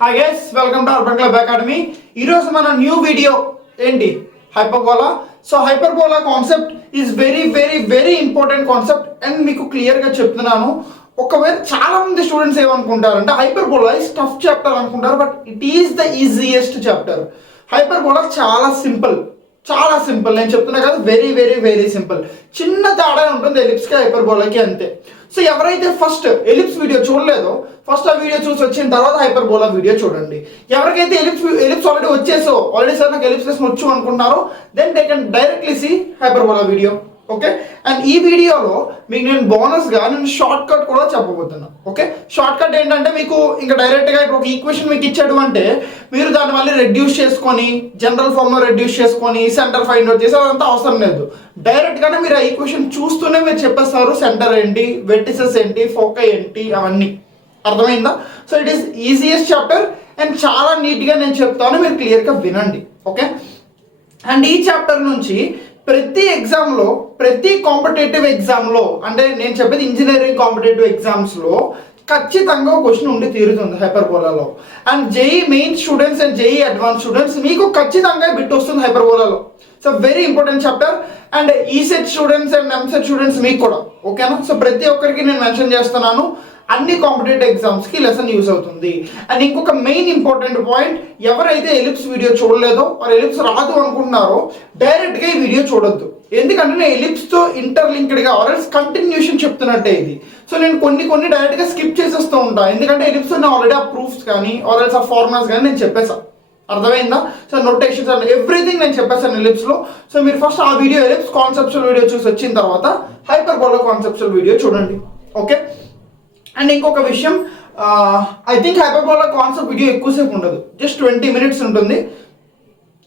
Hi guys, welcome to urban club academy. ఈరోజు మన new video ఏంటి? Hyperbola. So hyperbola concept is very very very important concept and మీకు క్లియర్గా చెప్తున్నాను. ఒకవేళ చాలా మంది స్టూడెంట్స్ ఏమనుకుంటారంటే హైపర్బోలా ఇస్ టఫ్ చాప్టర్ అనుకుంటారు, but it is the easiest chapter. Hyperbola చాలా సింపుల్, చాలా సింపుల్. నేను చెప్తున్నా కదా, వెరీ వెరీ వెరీ సింపుల్. చిన్న తేడా ఉంటుంది ఎలిప్స్కి హైపర్బోలాకి, అంతే. సో ఎవరైతే ఫస్ట్ ఎలిప్స్ వీడియో చూడలేదో ఫస్ట్ ఆ వీడియో చూసి వచ్చిన తర్వాత హైపర్బోలా వీడియో చూడండి. ఎవరికైతే ఎలిప్స్ ఆల్రెడీ వచ్చేసో, ఆల్రెడీ సార్ నాకు ఎలిప్స్ లెసన్ వచ్చు అనుకుంటున్నారో, then they can directly see hyperbola video. Okay, and ఈ వీడియోలో మీకు నేను బోనస్గా షార్ట్ కట్ కూడా చెప్పబోతున్నా. ఓకే, షార్ట్ కట్ ఏంటంటే మీకు ఇంకా డైరెక్ట్గా ఇప్పుడు ఒక ఈక్వేషన్ మీకు ఇచ్చాడు అంటే మీరు దాన్ని మళ్ళీ రెడ్యూస్ చేసుకొని జనరల్ ఫామ్లో రెడ్యూస్ చేసుకొని సెంటర్ ఫైండ్ అవుట్ చేసి అదంతా అవసరం లేదు. డైరెక్ట్గానే మీరు ఆ ఈక్వేషన్ చూస్తూనే మీరు చెప్పేస్తారు సెంటర్ ఏంటి, వెర్టిసెస్ ఏంటి, ఫోకై ఏంటి, అవన్నీ. అర్థమైందా? So it is easiest chapter and చాలా నీట్గా నేను చెప్తాను, మీరు క్లియర్గా వినండి. ఓకే, అండ్ ఈ చాప్టర్ నుంచి ప్రతి ఎగ్జామ్లో, ప్రతి కాంపిటేటివ్ ఎగ్జామ్లో, అంటే నేను చెప్పేది ఇంజనీరింగ్ కాంపిటేటివ్ ఎగ్జామ్స్లో ఖచ్చితంగా క్వశ్చన్ ఉండి తీరుతుంది హైపర్బోలాలో. And JEE main students and JEE advance students మీకు ఖచ్చితంగా బిట్ వస్తుంది హైపర్బోలాలో. So very important chapter. And ECET students and EAMCET students మీకు కూడా. ఓకేనా? సో ప్రతి ఒక్కరికి నేను మెన్షన్ చేస్తున్నాను, అన్ని కాంపిటేటివ్ ఎగ్జామ్స్కి లెసన్ యూస్ అవుతుంది. అండ్ ఇంకొక మెయిన్ ఇంపార్టెంట్ పాయింట్, ఎవరైతే ఎలిప్స్ వీడియో చూడలేదో వారు ఎలిప్స్ రాదు అనుకుంటున్నారో డైరెక్ట్గా ఈ వీడియో చూడొద్దు. ఎందుకంటే నేను ఎలిప్స్తో ఇంటర్లింక్డ్గా ఆర్ఎల్స్ కంటిన్యూషన్ చెప్తున్నట్టే ఇది. సో నేను కొన్ని డైరెక్ట్గా స్కిప్ చేసేస్తూ ఉంటాను, ఎందుకంటే ఎలిప్స్ నేను ఆల్రెడీ ఆ ప్రూఫ్స్ కానీ ఆర్ఎల్స్ ఆ ఫార్ములాస్ కానీ నేను చెప్పేసాను. అర్థమైందా? సో నోటేషన్స్ అండ్ ఎవ్రీథింగ్ నేను చెప్పేసాను ఎలిప్స్లో. సో మీరు ఫస్ట్ ఆ వీడియో ఎలిప్స్ కాన్సెప్చువల్ వీడియో చూసి వచ్చిన తర్వాత హైపర్బోలా కాన్సెప్చువల్ వీడియో చూడండి. ఓకే, అండ్ ఇంకొక విషయం, I think hyperbola concept video ఎక్కువసేపు ఉండదు, జస్ట్ 20 minutes ఉంటుంది.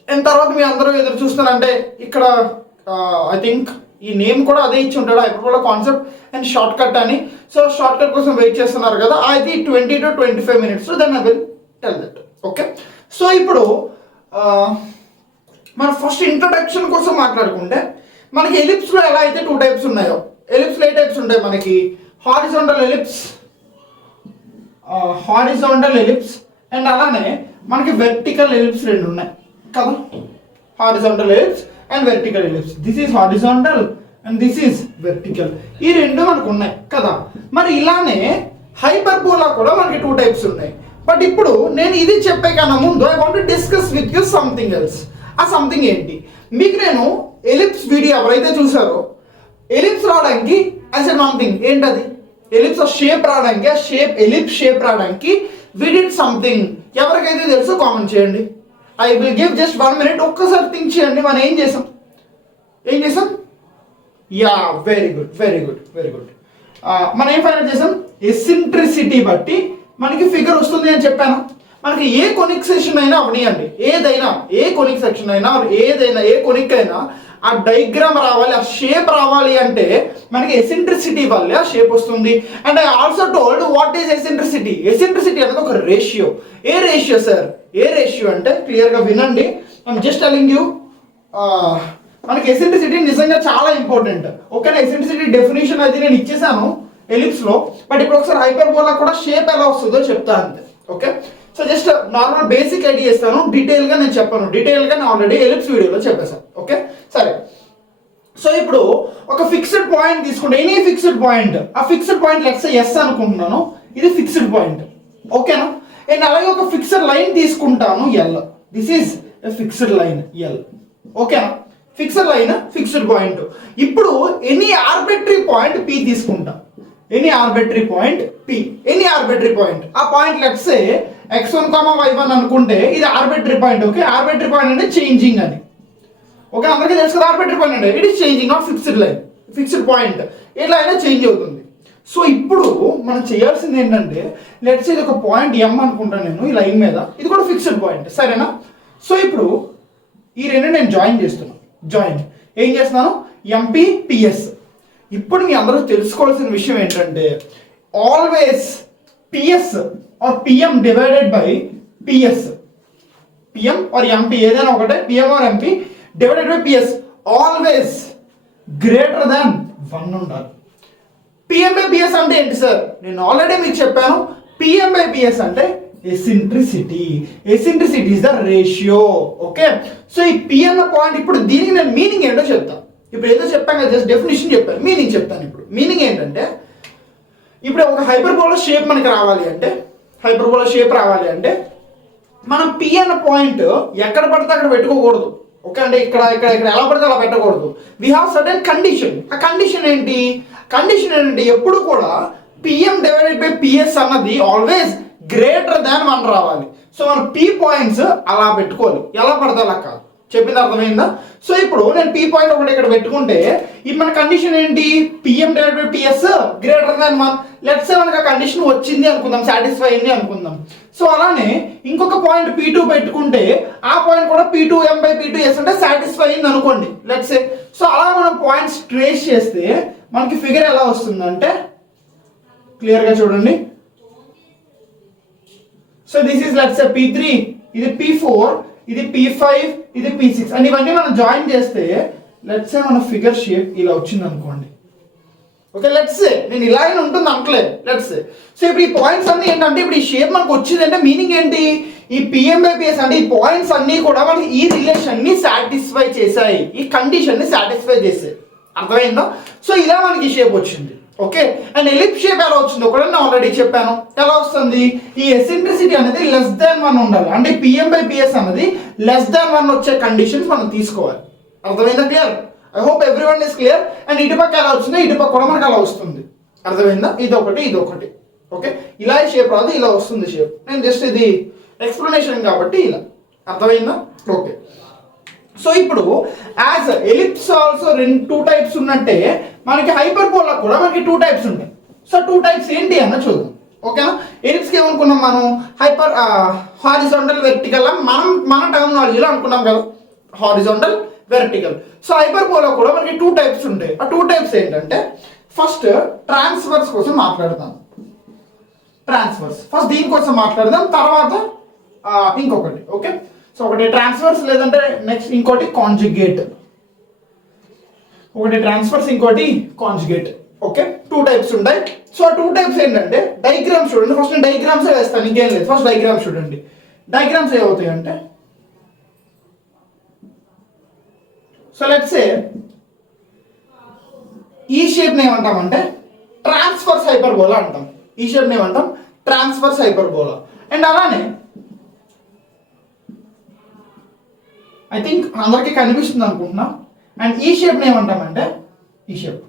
అండ్ తర్వాత మీ అందరూ ఎదురు చూస్తారంటే ఇక్కడ ఐ థింక్ ఈ నేమ్ కూడా అదే ఇచ్చి ఉంటాడు, hyperbola concept and short cut అని. సో షార్ట్ కట్ కోసం వెయిట్ చేస్తున్నారు కదా, అది 20 to 25 minutes, then I will tell that. Okay, so ఇప్పుడు మన ఫస్ట్ ఇంట్రడక్షన్ కోసం మాట్లాడుకుంటే మనకి ఎలిప్స్లో ఎలా అయితే 2 types ఉన్నాయో, ఎలిప్స్లో ఏ టైప్స్ ఉంటాయి మనకి? హారిజాంటల్ ఎలిప్స్ అండ్ అలానే మనకి వెర్టికల్ ఎలిప్స్ 2 ఉన్నాయి కదా. Horizontal ellipse and vertical ellipse, this is horizontal and this is vertical, ఈ 2 మనకు ఉన్నాయి కదా. మరి ఇలానే హైపర్బోలా కూడా మనకి 2 types ఉన్నాయి. బట్ ఇప్పుడు నేను ఇది చెప్పే కన్నా ముందు I want to discuss with you something else. ఆ సంథింగ్ ఏంటి? మీకు నేను ఎలిప్స్ వీడియో ఎవరైతే చూసారో, ఎలిప్స్ రావడానికి ఐ సెడ్ వన్ థింగ్, ఏంటది? ఎలిప్స్ షేప్ రావడానికి, ఆ షేప్ ఎలిప్స్ షేప్ రావడానికి వి డిడ్ సంథింగ్. ఎవరికైతే తెలుసో కామెంట్ చేయండి. I will give just 1 minute. ఒక్కసారి థింక్ చేయండి, మనం ఏం చేసాం? Yeah, very good very good very good. మనం ఏం ఫైండ్ అవుట్ చేసాం? ఎసెంట్రిసిటీ బట్టి మనకి ఫిగర్ వస్తుంది అని చెప్పాను. మనకి ఏ కొనిక్ సెక్షన్ అయినా అవనియండి, ఏదైనా ఏ కొనిక్ సెక్షన్ అయినా ఏదైనా ఏ కొనిక్ అయినా ఆ డైగ్రామ్ రావాలి, ఆ షేప్ రావాలి అంటే మనకి ఎసెంట్రిసిటీ వల్లే ఆ షేప్ వస్తుంది. And I also told what is eccentricity. Eccentricity అనేది ఒక రేషియో. ఏ రేషియో సార్? ఏ రేషియో అంటే క్లియర్గా వినండి, ఐఎమ్ జస్ట్ టెల్లింగ్ యూ. మనకి ఎసెంట్రిసిటీ నిజంగా చాలా ఇంపార్టెంట్. ఓకేనా? ఎసెంట్రిసిటీ డెఫినేషన్ అయితే నేను ఇచ్చేసాను ఎలిప్స్లో, బట్ ఇప్పుడు ఒకసారి హైపర్బోలా కూడా షేప్ ఎలా వస్తుందో చెప్తా అంతే. Okay, so just normal basic idea ఇస్తాను, డీటెయిల్గా నేను చెప్పాను. డీటెయిల్గా నేను ఆల్రెడీ ఎలిప్స్ వీడియోలో చెప్పేశాను. ఓకే, సరే. సో ఇప్పుడు ఒక ఫిక్స్డ్ పాయింట్ తీసుకుంటే, ఎనీ ఫిక్స్డ్ పాయింట్, ఆ ఫిక్స్డ్ పాయింట్ లెట్స్ ఎస్ అనుకుంటున్నాను, ఇది ఫిక్స్డ్ పాయింట్. ఓకేనా? నేను అలాగే ఒక ఫిక్స్డ్ లైన్ తీసుకుంటాను, L. This is a fixed line L. ఓకేనా? Fixed line, fixed point. ఇప్పుడు ఎనీ ఆర్బిటరీ పాయింట్ పి తీసుకుంటా. Any arbitrary point P, any arbitrary point. ఆ point let's say x1, y1 అనుకుంటే ఇది arbitrary point. Okay, arbitrary point అంటే changing అని. Okay, అందరికీ తెలుసు కదా ఆర్బిటరీ పాయింట్ అంటే it is changing of fixed line. Fixed point ఎట్లా అయినా చేంజ్ అవుతుంది. సో ఇప్పుడు మనం చేయాల్సింది ఏంటంటే, లెట్స్ ఇది ఒక పాయింట్ ఎం అనుకుంటాను నేను ఈ లైన్ మీద, ఇది కూడా ఫిక్స్డ్ పాయింట్, సరేనా? సో ఇప్పుడు ఈ 2 నేను జాయిన్ చేస్తున్నాను. ఏం చేస్తున్నాను? MP PS. ఇప్పుడు మీ అందరూ తెలుసుకోవాల్సిన విషయం ఏంటంటే, always PS are PM divided by PS, PM or MP ఏదైనా ఒకటే, PM or MP divided by PS always greater than 1 ఉండాలి. పిఎం బై పిఎస్ అంటే ఏంటి సార్? నేను ఆల్రెడీ మీకు చెప్పాను. పిఎం బై పిఎస్ అంటే eccentricity. Eccentricity is the ratio. Okay, so ఈ పి అన్న పాయింట్, ఇప్పుడు దీనికి నేను మీనింగ్ ఏంటో చెప్తాను. ఇప్పుడు ఏదో చెప్పాను కదా, జస్ట్ డెఫినేషన్ చెప్పాను, మీనింగ్ చెప్తాను. ఇప్పుడు మీనింగ్ ఏంటంటే, ఇప్పుడు ఒక హైపర్బోలా షేప్ మనకి రావాలి అంటే, హైపర్బోలా షేప్ రావాలి అంటే మనం పి అన్న పాయింట్ ఎక్కడ పడితే అక్కడ పెట్టుకోకూడదు. ఓకే, అంటే ఇక్కడ ఇక్కడ ఇక్కడ ఎలా పడితే అలా పెట్టకూడదు. We have certain condition. ఆ కండిషన్ ఏంటి? కండిషన్ ఏంటంటే ఎప్పుడు కూడా పిఎం డివైడెడ్ బై పిఎస్ అన్నది ఆల్వేస్ గ్రేటర్ దాన్ 1 రావాలి. సో మనం పి పాయింట్స్ అలా పెట్టుకోవాలి, ఎలా పడితే అలా కాదు. చెప్పింది అర్థమైందా? సో ఇప్పుడు నేను పి పాయింట్ ఒకటి ఇక్కడ పెట్టుకుంటే ఇది మన కండిషన్ ఏంటి? PM divided by PS greater than 1. Let's say మనకు ఆ కండిషన్ వచ్చింది అనుకుందాం, సాటిస్ఫై అయింది అనుకుందాం. సో అలానే ఇంకొక పాయింట్ P2 పెట్టుకుంటే ఆ పాయింట్ కూడా P2M బై P2S అంటే సాటిస్ఫై అయింది అనుకోండి, లెట్స్ సే. సో అలా మనం పాయింట్స్ ట్రేస్ చేస్తే మనకి ఫిగర్ ఎలా వస్తుందంటే క్లియర్గా చూడండి. So this is let's say P3, ఇది P4, ఇది P5, ఇది P6 అండ్ ఇవన్నీ మనం జాయిన్ చేస్తే లెట్స్ సే మన ఫిగర్ షేప్ ఇలా వచ్చింది అనుకోండి. ఓకే, లెట్స్ సే నేను ఇలా అయినా ఉంటుంది అంటలేదు, లెట్స్ సే. సో ఇప్పుడు ఈ పాయింట్స్ అన్ని ఏంటంటే, ఇప్పుడు ఈ షేప్ మనకు వచ్చింది అంటే మీనింగ్ ఏంటి? ఈ పిఎం బై పిఎస్ అంటే ఈ పాయింట్స్ అన్ని కూడా మనకి ఈ రిలేషన్ ని సాటిస్ఫై చేశాయి, ఈ కండిషన్ ని సాటిస్ఫై చేసాయి. అర్థమైందా? సో ఇలా మనకి ఈ షేప్ వచ్చింది. ఓకే, అండ్ ఎలిప్స్ షేప్ ఎలా వచ్చిందో కూడా నేను ఆల్రెడీ చెప్పాను. ఎలా వస్తుంది? ఈ ఎసెంట్రిసిటీ అనేది లెస్ దాన్ 1 ఉండాలి. అంటే పిఎం బై పిఎస్ అనేది లెస్ దాన్ 1 వచ్చే కండిషన్స్ మనం తీసుకోవాలి. అర్థమైందా? Clear? I hope everyone is clear. And ఇటుపక్క ఎలా వచ్చిందో ఇటుపక్క కూడా మనకు అలా వస్తుంది. అర్థమైందా? ఇది ఒకటి. ఓకే, ఇలా షేప్ రాదు, ఇలా వస్తుంది షేప్. నేను జస్ట్ ఇది ఎక్స్ప్లెనేషన్ కాబట్టి ఇలా. అర్థమైందా? ఓకే, సో ఇప్పుడు యాజ్ ఎలిప్స్ ఆల్సో 2 టైప్స్ ఉన్నట్టే మనకి హైపర్బోలా కూడా మనకి 2 టైప్స్ ఉంటాయి. సో 2 టైప్స్ ఏంటి అన్న చూద్దాం. ఓకేనా? ఎలిప్స్కి ఏమనుకున్నాం మనం? హారిజాంటల్ వెర్టికల్ మన టర్మినాలజీలో అనుకున్నాం కదా, హారిజాంటల్ వెర్టికల్. సో హైపర్బోలా కూడా మనకి 2 టైప్స్ ఉంటాయి. ఆ 2 టైప్స్ ఏంటంటే, ఫస్ట్ ట్రాన్స్ఫర్స్ కోసం మాట్లాడదాం. ట్రాన్స్ఫర్స్ ఫస్ట్ దీనికోసం మాట్లాడదాం, తర్వాత ఇంకొకటి. ఓకే, సో ఒకటి ట్రాన్స్ఫర్స్, లేదంటే నెక్స్ట్ ఇంకోటి కాంజుగేట్. ఒకటి ట్రాన్స్ఫర్స్, ఇంకోటి కాంజుగేట్. ఓకే, 2 టైప్స్ ఉంటాయి. సో ఆ 2 టైప్స్ ఏంటంటే, డయాగ్రామ్స్ చూడండి. ఫస్ట్ నేను డయాగ్రామ్స్ వేస్తాను, ఇంకేం లేదు. ఫస్ట్ డయాగ్రామ్స్ చూడండి. డయాగ్రామ్స్ ఏమవుతాయి అంటే, సో లెట్స్ సే ఈ షేప్ ని ఏమంటామంటే ట్రాన్స్ఫర్స్ హైపర్బోలా అంటాం. ఈ షేప్ ని ఏమంటాం? Transfers hyperbola. అండ్ అలానే ఐ థింక్ అందరికీ కనిపిస్తుంది అనుకుంటున్నా. అండ్ ఈ షేప్ని ఏమంటామంటే, ఈ షేప్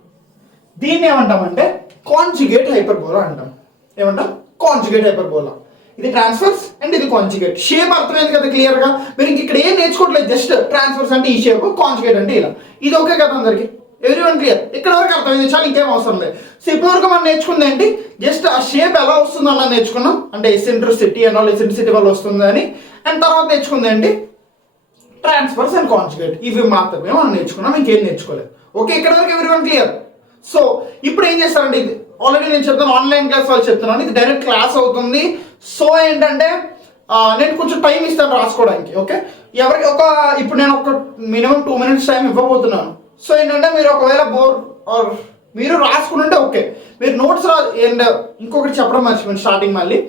దీన్ని ఏమంటామంటే కాంజుగేట్ హైపర్బోలా అంటాం. ఏమంటాం? Conjugate hyperbola. ఇది ట్రాన్స్ఫర్స్ అండ్ ఇది కాంజుగేట్. షేప్ అర్థమైంది కదా క్లియర్గా? మీరు ఇక్కడ ఏం నేర్చుకోవట్లేదు, జస్ట్ ట్రాన్స్ఫర్స్ అంటే ఈ షేప్, కాంజుగేట్ అంటే ఇలా. ఇది ఓకే కదా అందరికి? Everyone clear? ఇక్కడ వరకు అర్థమైంది, చాలా ఇంకేం అవసరం లేదు. సో ఇప్పటివరకు మనం నేర్చుకుంది ఏంటి? జస్ట్ ఆ షేప్ ఎలా వస్తుందో అలా నేర్చుకున్నాం, అంటే ఎసెంట్రిసిటీ అండ్ ఆల్ ఎసెంట్రిసిటీ వల్ల వస్తుంది అని. అండ్ తర్వాత నేర్చుకుంది ఏంటి? Transfers and conjugate. ఇవి మాత్రమే మనం నేర్చుకున్నాం, ఇంకేం నేర్చుకోలేదు. ఓకే, ఇక్కడ వరకు ఎవ్రీవన్ క్లియర్? సో ఇప్పుడు ఏం చేస్తారంటే, ఇది ఆల్రెడీ నేను చెప్తాను, ఆన్లైన్ క్లాస్ వాళ్ళు చెప్తున్నాను, ఇది డైరెక్ట్ క్లాస్ అవుతుంది. సో ఏంటంటే నేను కొంచెం టైం ఇస్తాను రాసుకోవడానికి. ఓకే, ఎవరికి ఇప్పుడు నేను ఒక మినిమం 2 minutes టైం ఇవ్వబోతున్నాను. సో ఏంటంటే మీరు ఒకవేళ బోర్ ఆర్ మీరు రాసుకుంటే ఓకే, మీరు నోట్స్ అండ్ ఇంకొకటి చెప్పడం మర్చిపోయింది స్టార్టింగ్ మళ్ళీ.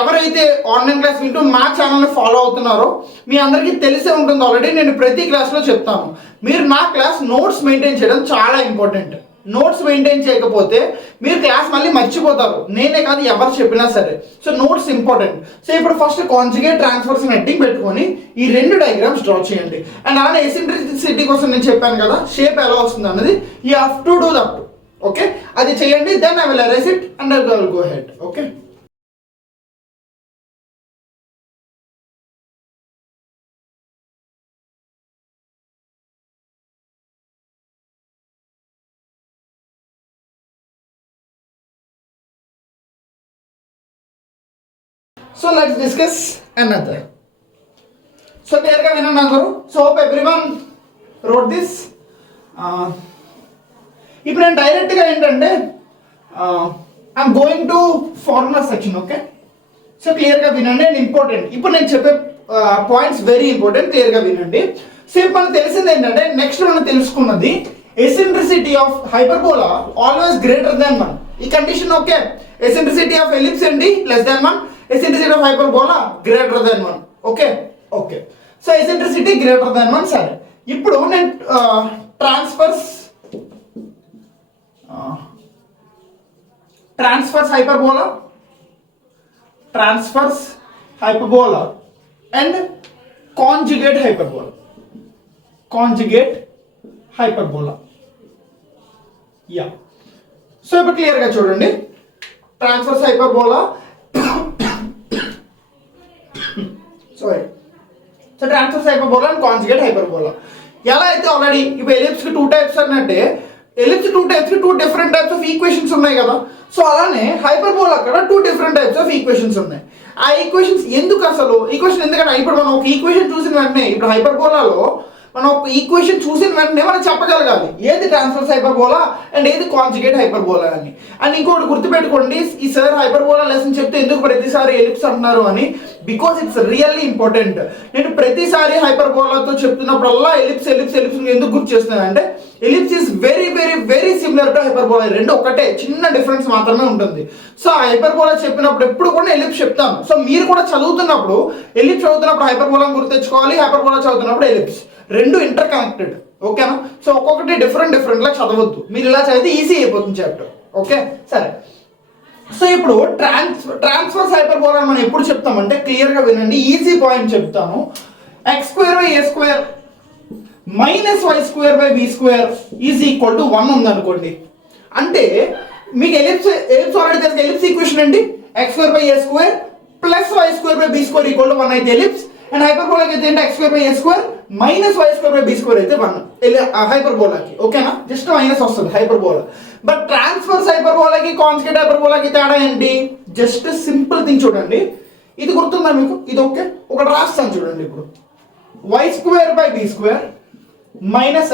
ఎవరైతే ఆన్లైన్ క్లాస్ వింటూ మా ఛానల్ని ఫాలో అవుతున్నారో మీ అందరికీ తెలిసే ఉంటుంది ఆల్రెడీ, నేను ప్రతి క్లాస్లో చెప్తాను, మీరు నా క్లాస్ నోట్స్ మెయింటైన్ చేయడం చాలా ఇంపార్టెంట్. నోట్స్ మెయింటైన్ చేయకపోతే మీరు క్లాస్ మళ్ళీ మర్చిపోతారు, నేనే కాదు ఎవరు చెప్పినా సరే. So notes important. సో ఇప్పుడు ఫస్ట్ కాంజుగేట్ ట్రాన్స్ఫర్స్ హెడ్డింగ్ పెట్టుకొని ఈ 2 డయాగ్రామ్స్ డ్రా చేయండి. అండ్ అలానే ఎసెంట్రిసిటీ కోసం నేను చెప్పాను కదా షేప్ ఎలా వస్తుంది అన్నది, you have to do that. Okay, అది చేయండి. Then I will erase it and I will go head. Okay, so let's discuss another. So clear ga vinanడి అందరూ? So hope everyone wrote this. ఇప్పుడు నేను డైరెక్ట్గా ఏంటంటే I'm going to formula section. Okay, so క్లియర్గా వినండి అండ్ ఇంపార్టెంట్. ఇప్పుడు నేను చెప్పే పాయింట్స్ వెరీ ఇంపార్టెంట్, క్లియర్గా వినండి. సో ఇప్పుడు మనకు తెలిసింది ఏంటంటే, నెక్స్ట్ మనం తెలుసుకున్నది eccentricity of hyperbola always greater than 1. ఈ condition okay. Eccentricity of ellipse ఏంటి? Less than 1. Eccentricity of hyperbola greater than 1. Okay okay, so eccentricity greater than 1. సరే, ఇప్పుడు నేను transverse hyperbola and conjugate hyperbola. Yeah, so ఇప్పుడు క్లియర్గా చూడండి, transverse hyperbola sorry, so transverse hyperbola and conjugate hyperbola. ఎలా అయితే already ఇప్పుడు ఎలిప్స్కి 2 టైప్స్ అన్నట్టే, ellipse 2 types 2 different types of equations ఉన్నాయి కదా. సో అలానే హైపర్బోలా కూడా 2 డిఫరెంట్ టైప్స్ ఆఫ్ ఈక్వేషన్స్ ఉన్నాయి. ఆ ఈక్వేషన్స్ ఎందుకు అసలు ఈక్వేషన్ ఎందుకంటే ఇప్పుడు మనం ఒక ఈక్వేషన్ చూసిన వెంటనే, ఇప్పుడు హైపర్బోలాలో మనం ఒక ఈక్వేషన్ చూసిన వెంటనే మనం చెప్పగలగాలి ఏది ట్రాన్స్ఫర్స్ హైపర్బోలా అండ్ ఏది కాంజుగేట్ హైపర్బోలా అని. అండ్ ఇంకోటి గుర్తుపెట్టుకోండి, ఈ సార్ హైపర్బోలా లెసన్ చెప్తే ఎందుకు ప్రతిసారి ఎలిప్స్ అంటున్నారు అని, బికాస్ ఇట్స్ రియల్లీ ఇంపార్టెంట్. నేను ప్రతిసారి హైపర్బోలాతో చెప్తున్నప్పుడల్లా ఎలిప్స్ ఎందుకు గుర్తు చేస్తున్నాను అంటే, ellipse is very very very similar to hyperbola. రెండు ఒకటే, చిన్న డిఫరెన్స్ మాత్రమే ఉంటుంది. సో హైపర్బోలా చెప్పినప్పుడు ఎప్పుడు కూడా ఎలిప్స్ చెప్తాను. సో మీరు కూడా చదువుతున్నప్పుడు ఎలిప్స్ చదువుతున్నప్పుడు హైపర్బోలా గుర్తు తెచ్చుకోవాలి, హైపర్బోలా చదువుతున్నప్పుడు ఎలిప్స్. రెండు ఇంటర్ కనెక్టెడ్. ఓకేనా? సో ఒక్కొక్కటి డిఫరెంట్ లా చదవద్దు. మీరు ఇలా చదివితే ఈజీ అయిపోతుంది చాప్టర్. ఓకే సరే, సో ఇప్పుడు ట్రాన్స్ఫర్స్ హైపర్బోలా మనం ఎప్పుడు చెప్తామంటే క్లియర్గా వినండి, ఈజీ పాయింట్ చెప్తాను. x² - y² is equal to 1 ఉందనుకోండి. అంటే మీకు ఎలిప్స్ ఆల్రెడీ తెలుసు. ఎలిప్స్ ఈక్వేషన్ అండి x² + y² + y² equal to 1 అయితే ఎలిప్స్. అండ్ హైపర్బోలాకి అయితే ఏంటి x² + y² - y² అయితే 1 హైపర్బోలాకి. ఓకేనా? జస్ట్ మైనస్ వస్తుంది హైపర్బోలా. బట్ ట్రాన్స్ఫర్స్ హైపర్బోలాకి కాంజుగేట్ హైపర్బోలాకి తేడా ఏంటి? జస్ట్ సింపుల్ థింగ్ చూడండి. ఇది గుర్తుందా మీకు? ఇది ఓకే, ఒకటి రాస్తాను చూడండి. ఇప్పుడు y² / b² -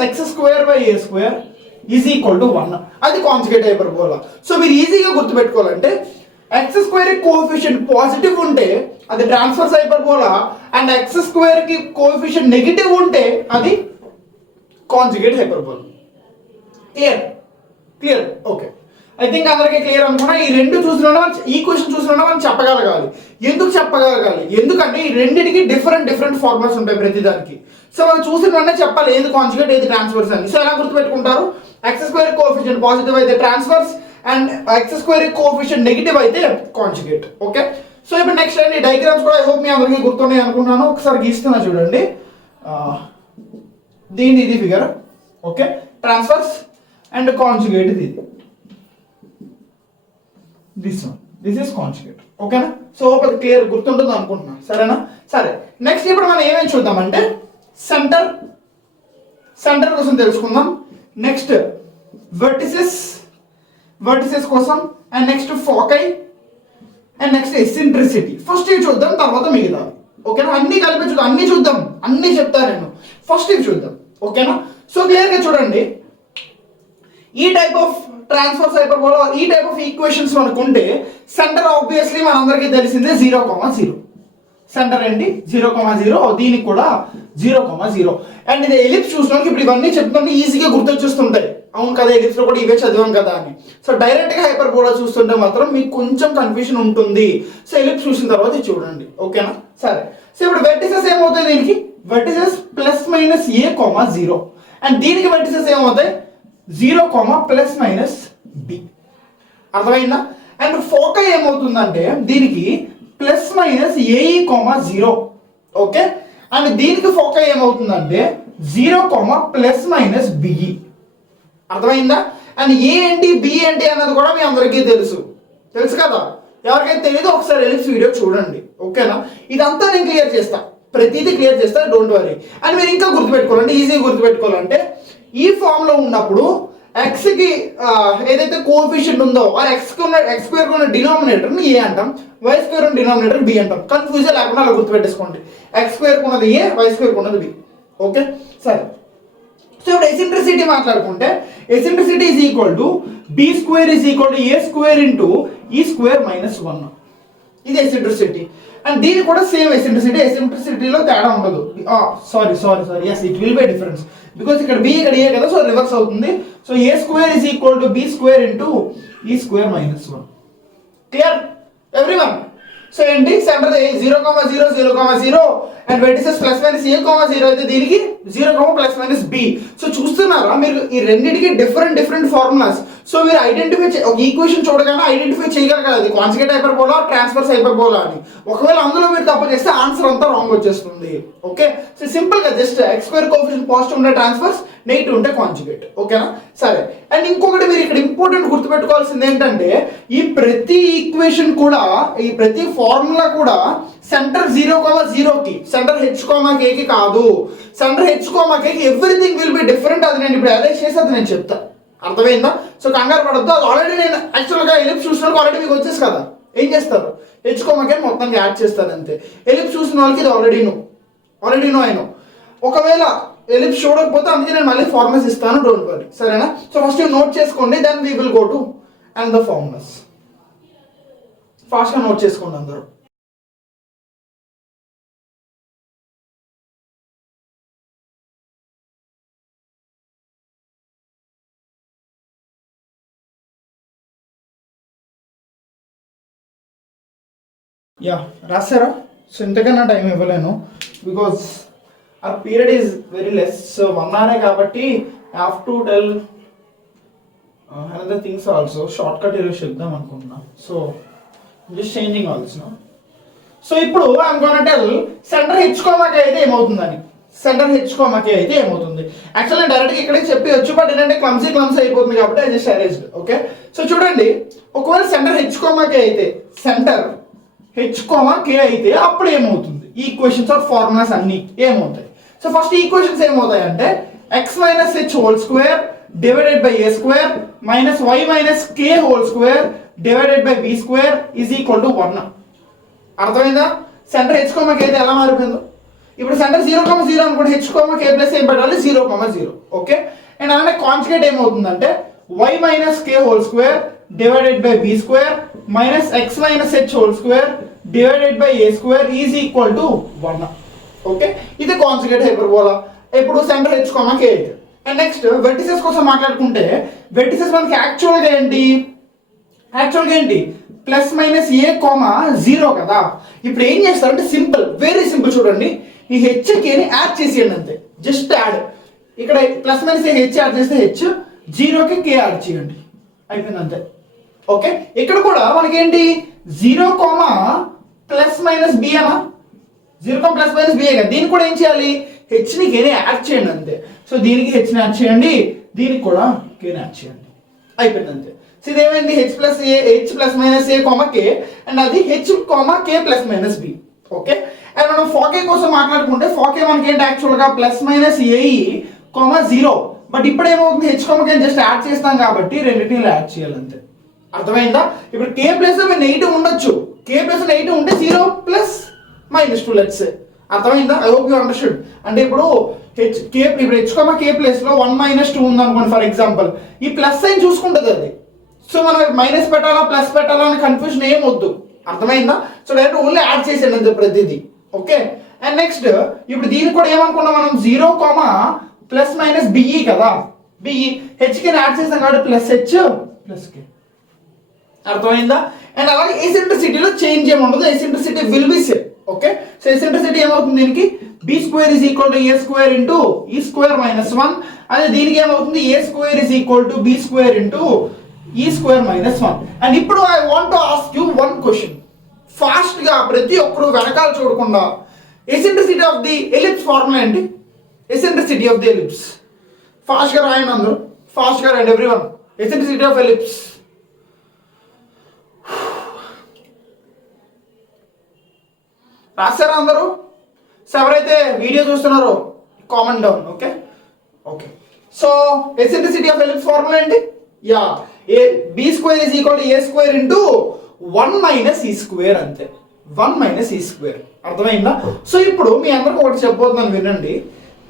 x² / a² is equal to 1. అది కాంజుగేట్ హైపర్బోలా. సో మీరు ఈజీగా గుర్తుపెట్టుకోవాలంటే x² కోఎఫిషియంట్ పాజిటివ్ ఉంటే అది ట్రాన్స్ఫర్స్ హైపర్బోలా, అండ్ x² కి కోఎఫిషియంట్ నెగిటివ్ ఉంటే అది conjugate hyperbola. Clear okay, I think అందరికీ క్లియర్ అనుకున్నా. ఈ రెండు చూసినా ఈక్వేషన్ చూసినా మనం చెప్పగలగాలి. ఎందుకు చెప్పగలగాలి? ఎందుకంటే ఈ రెండింటికి డిఫరెంట్ ఫార్ములాస్ ఉంటాయి ప్రతిదానికి. సో మనం చూసిన వెంటనే చెప్పాలి ఏది కాంజుగేట్ ఏది ట్రాన్స్ఫర్స్ అని. సో ఎలా గుర్తుపెట్టుకుంటారు? x² కోఎఫిషియంట్ పాజిటివ్ అయితే transverse, and x² coefficient negative అయితే కాంజుగేట్. ఓకే, సో ఇప్పుడు నెక్స్ట్ అండి డయాగ్రామ్స్ కూడా ఐ హోప్ మీ అందరికీ గుర్తున్నాయి అనుకున్నాను. ఒకసారి గీస్తున్నా చూడండి. దీని ఇది figure. Okay, transverse and conjugate ఇది. This is conjugate. ఓకేనా? సో అది క్లియర్ గుర్తుంటుంది అనుకుంటున్నా. సరేనా? సరే, నెక్స్ట్ ఇప్పుడు మనం ఏమేమి చూద్దామంటే సెంటర్ కోసం తెలుసుకుందాం. నెక్స్ట్ వర్టిసెస్ కోసం, and next foci, and next eccentricity. First ఇవి చూద్దాం, తర్వాత మిగతా. ఓకేనా? అన్ని కలిపి చూద్దాం, అన్ని చెప్తాను నేను. ఫస్ట్ ఇవి చూద్దాం. ఓకేనా? సో క్లియర్గా చూడండి, ఈ టైప్ ఆఫ్ ట్రాన్స్ఫర్స్ హైపర్బోలా, ఈ టైప్ ఆఫ్ ఈక్వేషన్స్ మనకుంటే సెంటర్ ఆబ్వియస్లీ మనందరికీ తెలిసిందే 0,0. సెంటర్ ఏంటి? 0,0. దీనికి కూడా 0,0. అండ్ ఇది ఎలిప్స్ చూసినాక ఇప్పుడు ఇవన్నీ చెప్తుంటే ఈజీగా గుర్తొచ్చేస్తుంటాయి. అవును కదా, ఎలిప్స్ లో కూడా ఇవే చదివాం కదా అని. సో డైరెక్ట్ గా హైపర్బోలా చూస్తుంటే మాత్రం మీకు కొంచెం కన్ఫ్యూజన్ ఉంటుంది. సో ఎలిప్స్ చూసిన తర్వాత ఇది చూడండి. ఓకేనా? సరే, సో ఇప్పుడు వెర్టిసెస్ ఏమవుతాయి? దీనికి వెర్టిసెస్ +-a,0, అండ్ దీనికి వెర్టిసెస్ ఏమవుతాయి? 0, +-b. అర్థమైందా? అండ్ ఫోకై ఏమవుతుందంటే దీనికి +-ae,0. ఓకే, అండ్ దీనికి ఫోకై ఏమవుతుందంటే 0, +-be. అర్థమైందా? అండ్ ఏ ఏంటి బి ఏంటి అన్నది కూడా మీ అందరికీ తెలుసు కదా. ఎవరికైతే తెలియదు ఒకసారి ఎలిప్స్ వీడియో చూడండి. ఓకేనా? ఇదంతా నేను క్లియర్ చేస్తా, ప్రతిదీ క్లియర్ చేస్తా, డోంట్ వరీ. అండ్ మీరు ఇంకా గుర్తుపెట్టుకోవాలంటే, ఈజీగా గుర్తుపెట్టుకోవాలంటే ఈ ఫామ్ లో ఉన్నప్పుడు ఎక్స్ కి ఏదైతే కోఎఫిషియంట్ ఉందో ఆ x² ఉన్న డినామినేటర్ ని ఏ అంటాం, y² ఉన్న డినామినేటర్ బి అంటాం. కన్ఫ్యూజన్ లేకుండా అలా గుర్తుపెట్టేసుకోండి. x² ఉన్నది ఏ, y² ఉన్నది బి. ఓకే సరే, సో ఇప్పుడు ఎసెంట్రిసిటీ మాట్లాడుకుంటే eccentricity is equal to b² = a² × e² - 1. ఇది ఎసెంట్రిసిటీ. అండ్ దీని కూడా సేమ్ ఎసెంట్రిసిటీలో తేడా ఉండదు. Sorry yes, it will be difference because ఇక్కడ b ఇక్కడ a కదా, సో రివర్స్ అవుతుంది. So a² = b² × e² - 1. Clear everyone? So ఏంటి centre 0, 0, 0, 0 and vertices plus minus a, 0 అయితే దీనికి 0, ప్లస్ మైనస్ b. సో చూస్తున్నారా మీరు ఈ రెండింటికి డిఫరెంట్ ఫార్ములాస్. సో మీరు ఐడెంటిఫై ఒక ఈక్వేషన్ చూడగానే ఐడెంటిఫై చేయగలగాలి అది కాంజుగేట్ హైపర్బోలా ట్రాన్స్వర్స్ హైపర్బోలా అని. ఒకవేళ అందులో మీరు తప్పు చేస్తే ఆన్సర్ అంతా రాంగ్ వచ్చేస్తుంది. ఓకే, సో సింపుల్ గా just x square coefficient positive ఉంటే ట్రాన్స్వర్స్, నెగిటివ్ ఉంటే కాంజుగేట్. ఓకేనా, సరే. అండ్ ఇంకొకటి మీరు ఇక్కడ ఇంపార్టెంట్ గుర్తుపెట్టుకోవాల్సింది ఏంటంటే ఈ ప్రతి ఈక్వేషన్ కూడా ఈ ప్రతి ఫార్ములా కూడా సెంటర్ 0, 0కి సెంటర్ h, k కి కాదు. సెంటర్ h, k కి ఎవ్రీథింగ్ విల్ బి డిఫరెంట్. అది నేను ఇప్పుడు అరేంజ్ చేసి అది నేను చెప్తా. అర్థమైందా? సో కంగారు పడద్దు. అది ఆల్రెడీ నేను యాక్చువల్గా ఎలిప్స్ చూసిన వాళ్ళకి ఆల్రెడీ మీకు వచ్చేసి కదా. ఏం చేస్తారు h, k మొత్తానికి యాడ్ చేస్తారు అంతే. ఎలిప్స్ చూసిన వాళ్ళకి ఇది ఆల్రెడీ నో అయినో. ఒకవేళ ఎలిప్స్ చూడకపోతే అందుకే నేను మళ్ళీ ఫార్ములాస్ ఇస్తాను, డోంట్ వరీ, సరేనా? సో ఫస్ట్ నోట్ చేసుకోండి, then we will go to and the formulas. ఫాస్ట్గా నోట్ చేసుకోండి అందరూ. యా, రాశారా? సో ఇంతకన్నా టైం ఇవ్వలేను because our period is very less. So 1 hour కాబట్టి I have to tell another things also. Shortcut ఈరోజు చెప్దాం అనుకుంటున్నా. So just changing also. So ఇప్పుడు I'm gonna tell centre h, k అయితే ఏమవుతుందని. సెంటర్ h, k అయితే ఏమవుతుంది. యాక్చువల్లీ డైరెక్ట్గా ఇక్కడే చెప్పవచ్చు, బట్ ఏంటంటే క్లమ్సీ అయిపోతుంది కాబట్టి I just arranged. Okay, so చూడండి, ఒకవేళ సెంటర్ h, k అయితే సెంటర్ h, k అయితే అప్పుడు ఏమవుతుంది? ఈక్వేషన్స్ ఆర్ ఫార్ములాస్ అన్ని ఏమవుతాయి? సో ఫస్ట్ ఈక్వేషన్స్ ఏమవుతాయి అంటే x minus h whole square divided by a square minus y minus k whole square divided by b square is equal to 1. అర్థమైందా? Centre h, k అయితే ఎలా మారిపోయిందో. ఇప్పుడు centre 0, 0 అనుకోండి, h, k plus ఏం పెట్టాలి? 0, 0. Okay, and అలానే conjugate ఏమవుతుందంటే y minus k whole square divided by b square minus x minus h whole square divided by a square is equal to 1. Okay, ఇది conjugate hyperbola. ఇప్పుడు centre h, k అయితే. And next vertices కోసం మాట్లాడుకుంటే vertices మనకి యాక్చువల్గా ఏంటి plus minus a, 0 కదా. ఇప్పుడు ఏం చేస్తారంటే సింపుల్, వెరీ సింపుల్. చూడండి, ఈ h, k ని యాడ్ చేసేయండి అంతే, జస్ట్ యాడ్. ఇక్కడ ప్లస్ మైనస్ h యాడ్ చేస్తే h, 0కి k యాడ్ చేయండి, అయిపోయింది అంతే. ఓకే, ఇక్కడ కూడా మనకి ఏంటి 0, ప్లస్ మైనస్ b అనా, 0, ప్లస్ మైనస్ b కదా. దీనికి కూడా ఏం చేయాలి? h ని k ని యాడ్ చేయండి అంతే. సో దీనికి h ని యాడ్ చేయండి, దీనికి కూడా k ని యాడ్ చేయండి, అయిపోయింది అంతే. సో ఇదేమైంది? h plus minus a, k and అది h, k plus minus b. Okay, and మనం ఫార్ k కోసం మాట్లాడుకుంటే ఫార్ k మనకి ఏంటి యాక్చువల్గా ప్లస్ మైనస్ a, 0. బట్ ఇప్పుడు ఏమవుతుంది? h, k జస్ట్ యాడ్ చేస్తాం కాబట్టి రెండింటిని యాడ్ చేయాలి అంతే. అర్థమైందా? ఇప్పుడు k ప్లస్ నెగిటివ్ ఉండొచ్చు, k ప్లస్ నెగిటివ్ ఉంటే 0 ప్లస్ మైనస్ 2 లెట్స్ సే. అర్థమైందా? I hope you understood. అంటే ఇప్పుడు ఇప్పుడు h, k ప్లేస్ లో 1 మైనస్ 2 ఉంది అనుకోండి ఫర్ ఎగ్జాంపుల్, ఈ ప్లస్ సైన్ చూసుకుంటుంది అది. సో మనం మైనస్ పెట్టాలా ప్లస్ పెట్టాలా అని కన్ఫ్యూజన్ ఏం వద్దు. అర్థమైందా? సో డైరెక్ట్ ఓన్లీ యాడ్ చేసేయండి అంతే ప్రతిదీ. ఓకే, అండ్ నెక్స్ట్ ఇప్పుడు దీనికి కూడా ఏమనుకున్నాం మనం? 0, ప్లస్ మైనస్ బిఈ కదా. బిఈ h, k యాడ్ చేస్తాం కాబట్టి ప్లస్ h ప్లస్ k. అర్థమైందా? అండ్ అలాగే ఎసెంట్రిసిటీలో చేంజ్ ఏమి ఉండదు, eccentricity will be same. Okay, so eccentricity ఏమవుతుంది? దీనికి b square is equal to a square into e square minus 1. అదే దీనికి ఏమవుతుంది? a square is equal to b square into e square minus 1. And ఇప్పుడు I want to ask you one question. Fast గా ప్రతి ఒక్కరు వెనకాల చూడకుండా eccentricity of the ellipse formula ఏంటి? Eccentricity of the ellipse fast గా రాయండి అందరూ, ఫాస్ట్ గా రాయండి ఎవ్రీవన్. ఎసెంట్రిసిటీ ఆఫ్ ఎలిప్స్ రాశారా అందరూ? సో ఎవరైతే వీడియో చూస్తున్నారో comment down. Okay, okay. So eccentricity of ellipse formula ఏంటి? Yeah, b square is equal to a square into 1 minus e square అంతే. 1 మైనస్ e స్క్వేర్. అర్థమైందా? So ఇప్పుడు మీ అందరికి ఒకటి చెప్పబోతున్నాను వినండి.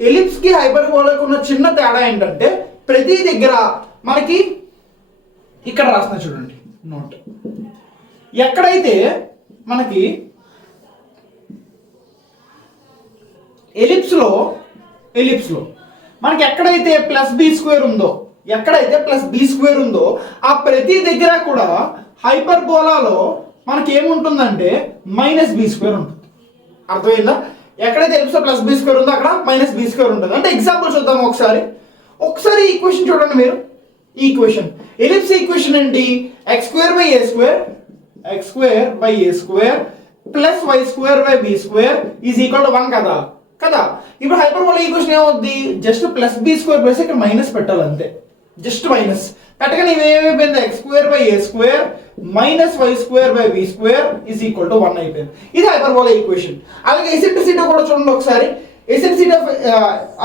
ఎలిప్స్ కి హైపర్బోలాకి ఉన్న చిన్న తేడా ఏంటంటే ప్రతి దగ్గర మనకి ఇక్కడ రాస్తున్నా చూడండి నోట్. ఎక్కడైతే మనకి ఎలిప్స్ లో మనకి ఎక్కడైతే ప్లస్ b స్క్వేర్ ఉందో ఆ ప్రతి దగ్గర కూడా హైపర్బోలాలో మనకి ఏముంటుందంటే మైనస్ బీ స్క్వేర్ ఉంటుంది. అర్థమైందా? ఎక్కడైతే ఎలిప్స్ ప్లస్ బీ స్క్వేర్ ఉందో అక్కడ మైనస్ బీ స్క్వేర్ ఉంటుంది. అంటే ఎగ్జాంపుల్ చూద్దాం ఒకసారి ఈ ఈక్వేషన్ చూడండి మీరు. ఈ ఈక్వేషన్ ఎలిప్స్ ఈక్వేషన్ ఏంటి? X square by a square plus y square by b square is equal to 1 కదా. ఇప్పుడు హైపర్బోలా ఈక్వేషన్ ఏమవుద్ది? Just plus b square plus ఇక్కడ మైనస్ పెట్టాలి అంతే. జస్ట్ మైనస్ పెట్టగానే ఇవేమైపోయింది? X square by a square minus y square by b square is equal to 1 అయిపోయింది. ఇది హైపర్బోలా ఈక్వేషన్. అలాగే ఎసెంట్రిసిటీ కూడా చూడండి ఒకసారి. ఎసెంట్రిసిటీ ఆఫ్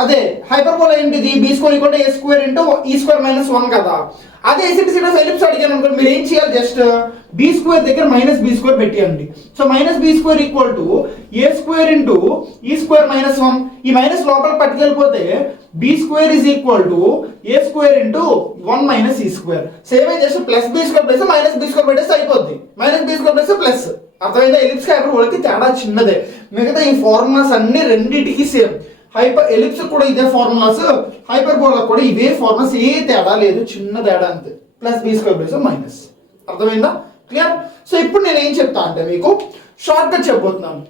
అదే హైపర్బోలా ఏంటిది? B square equal to a square into e square minus 1 కదా. అదే ఎసెంట్రిసిటీ ఆఫ్ ఎలిప్స్ అడిగాను అనుకోండి, మీరు ఏం చేయాలి? జస్ట్ బీ స్క్వేర్ దగ్గర మైనస్ బీ స్క్వేర్ పెట్టియండి. So minus b square equal to a square into e square minus 1. ఈ మైనస్ లోపల పట్టుకెళ్ళిపోతే b square is equal to a square into 1 minus e square. Same just plus b square plus minus b square పెట్టేస్తే అయిపోద్ది. Minus b square plus plus. అర్థమైందా? Ellipse హైపర్బోలాకి తేడా చిన్నదే. మిగతా ఈ ఫార్ములాస్ అన్ని రెండింటికి సేమ్. ఎలిప్స్ కూడా ఇదే ఫార్ములాస్, హైపర్బోలా కూడా ఇవే ఫార్ములాస్, ఏ తేడా లేదు, చిన్న తేడా అంతే. Plus b square plus minus. అర్థమైందా? క్లియర్? సో ఇప్పుడు నేను ఏం చెప్తా అంటే మీకు షార్ట్ కట్ చెప్పబోతున్నాను.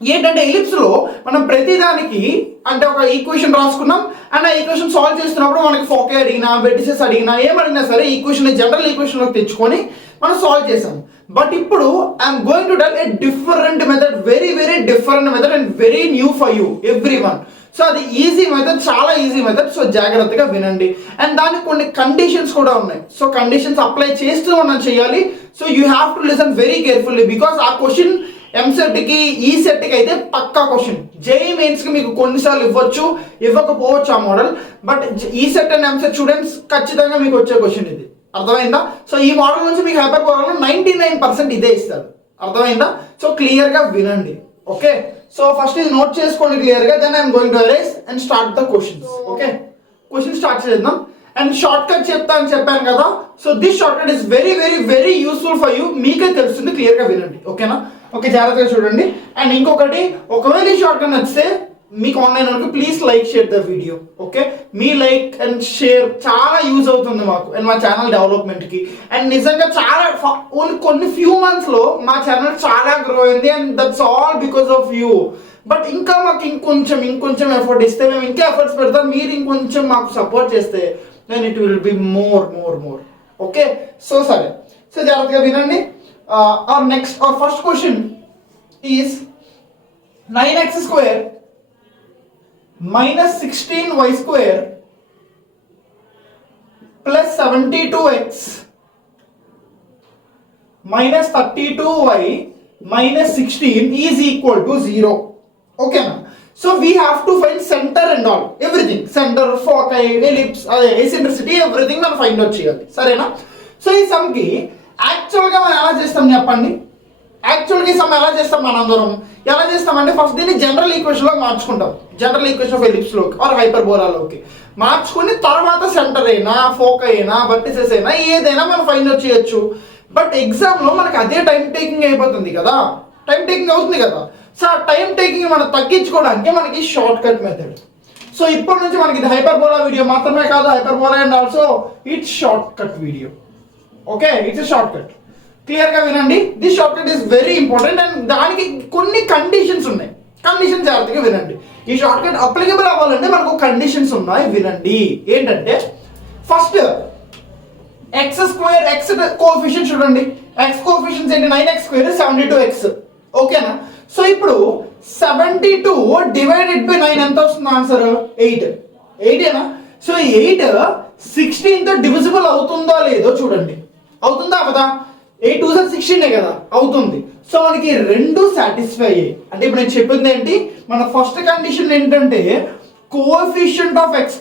ఏంటంటే ఎలిప్స్ లో మనం ప్రతిదానికి అంటే ఒక ఈక్వేషన్ రాసుకున్నాం అండ్ ఆ ఈక్వేషన్ సాల్వ్ చేస్తున్నప్పుడు మనకి ఫోకే అడిగినా వెర్టిసెస్ అడిగినా ఏమడిగినా సరే ఈక్వేషన్ జనరల్ ఈక్వేషన్ లోకి తెచ్చుకొని మనం సాల్వ్ చేసాం. బట్ ఇప్పుడు I'm going to tell a different method, very very different method and very new for you every one. So అది ఈజీ మెథడ్, చాలా ఈజీ మెథడ్. సో జాగ్రత్తగా వినండి. అండ్ దానికి కొన్ని కండిషన్స్ కూడా ఉన్నాయి. సో కండిషన్స్ అప్లై చేస్తూ మనం చేయాలి. So you have to listen very carefully because ఆ క్వశ్చన్ ఎంసెట్కి ఈ సెట్కి అయితే పక్కా క్వశ్చన్. జేఈ మెయిన్స్కి మీకు కొన్నిసార్లు ఇవ్వచ్చు, ఇవ్వకపోవచ్చు ఆ మోడల్. బట్ ఈ సెట్ అండ్ ఎంసెట్ స్టూడెంట్స్ ఖచ్చితంగా మీకు వచ్చే క్వశ్చన్ ఇది. అర్థమైందా? సో ఈ మోడల్ నుంచి మీకు హైపర్బోలాలో 99% ఇదే ఇస్తారు. అర్థమైందా? సో క్లియర్గా వినండి. ఓకే, సో ఫస్ట్ ఇది నోట్ చేసుకోండి క్లియర్గా. Then I'm going to arise and start the questions. Okay, question start చేద్దాం. అండ్ షార్ట్ కట్ చెప్తా అని చెప్పాను కదా. So this short cut is very very very useful for you. మీకే తెలుస్తుంది, క్లియర్గా వినండి. ఓకేనా? ఓకే, జాగ్రత్తగా చూడండి. అండ్ ఇంకొకటి, ఒకవేళ ఈ షార్ట్ కట్ నచ్చితే మీకు ఆన్లైన్ వరకు please like share the video. Okay, me like and share చాలా యూజ్ అవుతుంది మాకు అండ్ మా ఛానల్ డెవలప్మెంట్కి. అండ్ నిజంగా చాలా ఓన్లీ కొన్ని ఫ్యూ మంత్స్లో మా ఛానల్ చాలా గ్రో అయింది and that's all because of you. But ఇంకా మాకు ఇంకొంచెం ఎఫర్ట్ ఇస్తే మేము ఇంకా ఎఫర్ట్స్ పెడతాం. మీరు ఇంకొంచెం మాకు సపోర్ట్ చేస్తే then it will be more. Okay, so సరే, సో జాగ్రత్తగా వినండి. Our first question is 9x square minus 16y square plus 72x minus 32y minus 16 is equal to 0. Okay na? So we have to find center and all, everything, center, foci, ellipse, eccentricity, everything మనం find out చేయాలి. సరేనా? So ఈ సమ్కి యాక్చువల్గా మనం ఎలా చేస్తాం చెప్పండి? యాక్చువల్గా ఈ సమ్ ఎలా చేస్తాం? మనందరం ఎలా చేస్తామంటే ఫస్ట్ దీన్ని జనరల్ ఈక్వేషన్లో మార్చుకుంటాం. జనరల్ ఈక్వేషన్ ఆఫ్ ఎలిప్స్లోకి ఆర్ హైపర్బోలాలోకి మార్చుకుని తర్వాత సెంటర్ అయినా ఫోక్ అయినా వర్టిసెస్ అయినా ఏదైనా మనం ఫైండ్ అవుట్ చేయొచ్చు. బట్ ఎగ్జామ్లో మనకి అదే టైం టేకింగ్ అయిపోతుంది కదా, టైం టేకింగ్ అవుతుంది కదా. సో ఆ టైం టేకింగ్ మనం తగ్గించుకోవడానికి మనకి షార్ట్ కట్ మెథడ్. సో ఇప్పటి నుంచి మనకి ఇది హైపర్బోలా వీడియో మాత్రమే కాదు, hyperbola and also it's short cut video. Okay, it's short cut. క్లియర్గా వినండి. This short cut is very important and దానికి కొన్ని కండిషన్స్ ఉన్నాయి. కండిషన్స్ జాగ్రత్తగా వినండి. ఈ షార్ట్ కట్ అప్లికబుల్ అవ్వాలంటే మనకు కండిషన్స్ ఉన్నాయి, వినండి. ఏంటంటే first X square, X coefficient చూడండి. ఎక్స్ కోఎఫిషియెంట్స్ ఏంటి? 9x square 72x. ఓకేనా? సో ఇప్పుడు 72 డివైడెడ్ బై 9 ఎంత వస్తుంది ఆన్సర్? 8. 8ఏనా? సో 8 16తో డివిజిబుల్ అవుతుందో లేదో చూడండి. అవుతుందా కదా? 8 2 16 కదా, అవుతుంది. సో మనకి రెండు సాటిస్ఫై అయ్యాయి. అంటే ఇప్పుడు నేను చెప్పింది ఏంటి? మన ఫస్ట్ కండిషన్ ఏంటంటే coefficient of X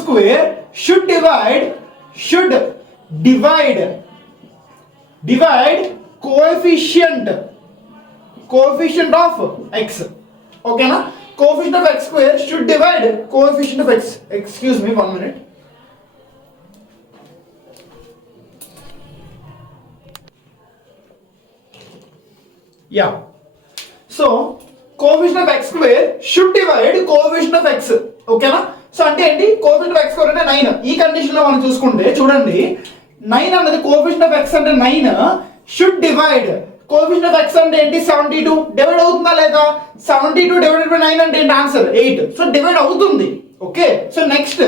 square should divide coefficient of X. ఓకేనా? Coefficient of x square should divide coefficient of x. Excuse me, 1 minute. Yeah. So coefficient of x square should divide coefficient of x. Okay na? So అంటే ఏంటి? Coefficient of x square అంటే 9. ఈ condition లో మనం చూసుకుంటే చూడండి, 9 అన్నది coefficient of x అంటే 9 should divide coefficient of x అంటే ఏంటి 72 డివైడ్ అవుతుందా లేదా 72 డివైడెడ్ బై 9 అంటే ఏంటి ఆన్సర్ 8 సో డివైడ్ అవుతుంది okay so next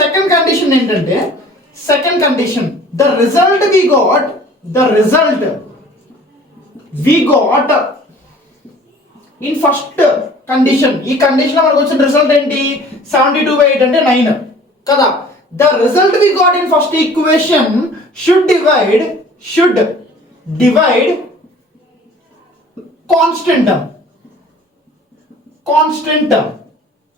second condition ఏంటంటే second condition the result we got in first condition ఈ కండిషన్ లో మనకు వచ్చిన రిజల్ట్ ఏంటి 72/8 అంటే 9 కదా the result we got in first equation should divide constant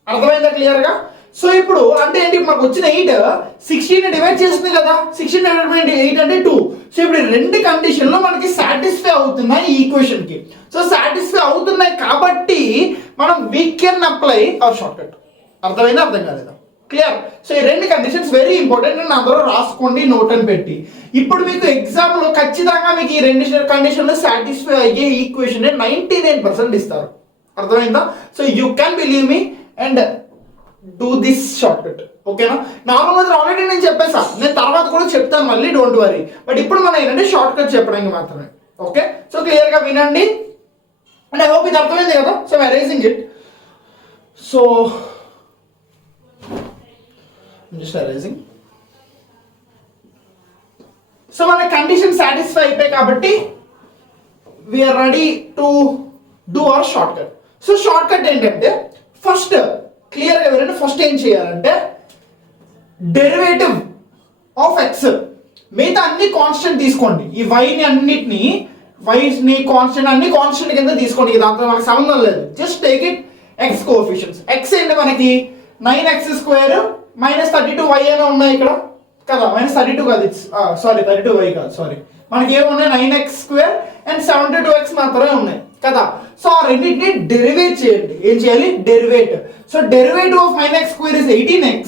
అర్థమైందా క్లియర్ గా సో ఇప్పుడు అంటే ఏంటి మనకు వచ్చిన 8 16 డివైడ్ చేస్తుంది కదా 16 డివైడ్ బై 8 అంటే 2 సో ఇప్పుడు రెండు కండిషన్ లో మనకి సాటిస్ఫై అవుతున్నాయి ఈ ఈక్వేషన్ కి సో సాటిస్ఫై అవుతున్నాయి కాబట్టి మనం we can apply our short cut అర్థమైందా అర్థం కాలేదా క్లియర్ సో ఈ రెండు కండిషన్స్ వెరీ ఇంపార్టెంట్ అండ్ అందరూ రాసుకోండి నోట్ అని పెట్టి ఇప్పుడు మీకు ఎగ్జామ్ లో ఖచ్చితంగా మీకు ఈ రెండు కండిషన్లు సాటిస్ఫై అయ్యే ఈక్వేషన్ 99% ఇస్తారు అర్థమైందా so you can believe me and do this short cut ఓకేనా నార్మల్ ఆల్రెడీ నేను చెప్పేసా నేను తర్వాత కూడా చెప్తాను మళ్ళీ డోంట్ వరీ బట్ ఇప్పుడు మనం ఏంటంటే షార్ట్ కట్ చెప్పడానికి మాత్రమే ఓకే సో క్లియర్ గా వినండి అండ్ ఐ హోప్ ఇది అర్థమైంది కదా so erasing it so just erasing so మన కండిషన్ సాటిస్ఫై అయిపోయి కాబట్టి we're ready to do our short cut so short cut ఏంటంటే ఫస్ట్ క్లియర్గా ఎవరైనా ఫస్ట్ ఏం చేయాలంటే డెరివేటివ్ ఆఫ్ ఎక్స్ మిగతా అన్ని కాన్స్టెంట్ తీసుకోండి ఈ వైని అన్నిటిని వైని కాన్స్టెంట్ అన్ని కాన్స్టెంట్ కింద తీసుకోండి దాంతో మనకు సంబంధం లేదు just take it X coefficients X ఏంటి మనకి 9x² -32y అని ఉన్నాయి ఇక్కడ కదా -32 కాదు సారీ 32y కాదు సారీ మనకి ఏమున్నాయి 9x² అండ్ 72x మాత్రమే ఉన్నాయి కదా సో ఆ రెండింటిని డెరివేట్ చేయండి ఏం చేయాలి డెరివేట్ so derivative of 9x² is 18x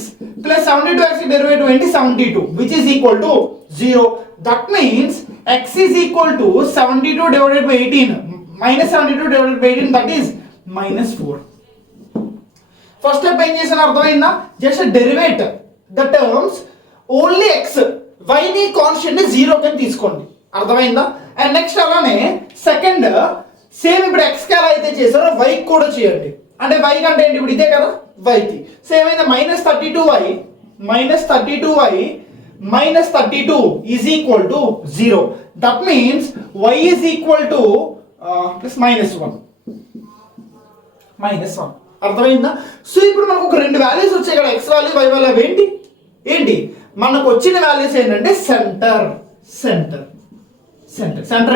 plus 72x derivative ఏంటి 72 which is equal to 0 that means x is equal to 72 divided by 18 minus 72 divided by 18 that is -4 first step ఏం చేసాను అర్థమైందా just డెరివేట్ the terms only x y ని constant 0 కింద తీసుకోండి అర్థమైందా and next అలానే second same ఇప్పుడు x కి ఎలా అయితే చేశారో y కూడా చేయండి అంటే y కంటే ఏంటి ఇప్పుడు ఇదే కదా y కి సేమ్ అయితే -32y -32 is equal to 0 that means y is equal to plus -1 అర్థమైందా సో ఇప్పుడు మనకు ఒక రెండు వాల్యూస్ వచ్చాయి ఇక్కడ x వాల్యూ y వాల్యూ ఏంటి ఏంటి మనకు వచ్చిన వాల్యూస్ ఏంటంటే సెంటర్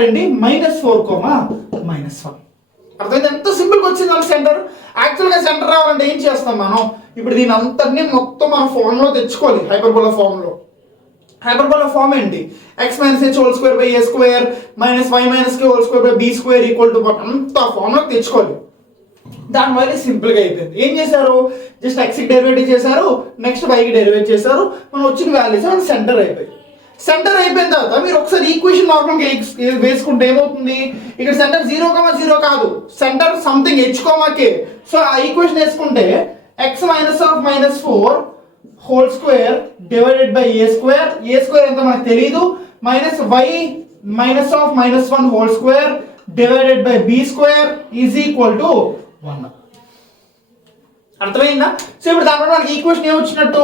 ఏంటి -4, అర్థమైంది ఎంత సింపుల్గా వచ్చింది మన సెంటర్ యాక్చువల్గా సెంటర్ రావాలంటే ఏం చేస్తాం మనం ఇప్పుడు దీని అంతటినీ మొత్తం మన ఫామ్లో తెచ్చుకోవాలి హైపర్బోలా ఫామ్ ఏంటి x - h² / a² - y - k² / b² = అంత ఫామ్లోకి తెచ్చుకోవాలి దానివల్ల సింపుల్గా అయిపోయింది ఏం చేశారు జస్ట్ x కి డెరివేటివ్ చేశారు నెక్స్ట్ y కి డెరివేట్ చేశారు మనం వచ్చిన వాల్యూస్ మన సెంటర్ అయిపోయిన తర్వాత మీరు ఒకసారి ఈక్వేషన్ నార్మల్గా వేసుకుంటే ఏమవుతుంది ఇక్కడ సెంటర్ 0, కాదు centre something h, k so ఆ ఈక్వేషన్ వేసుకుంటే x - -4 whole square divided by a² ఎంత మనకు తెలియదు minus y -1 whole square divided by b² is equal to 1 అర్థమైందా సో ఇప్పుడు దానివల్ల మనకి ఈక్వేషన్ ఏమొచ్చినట్టు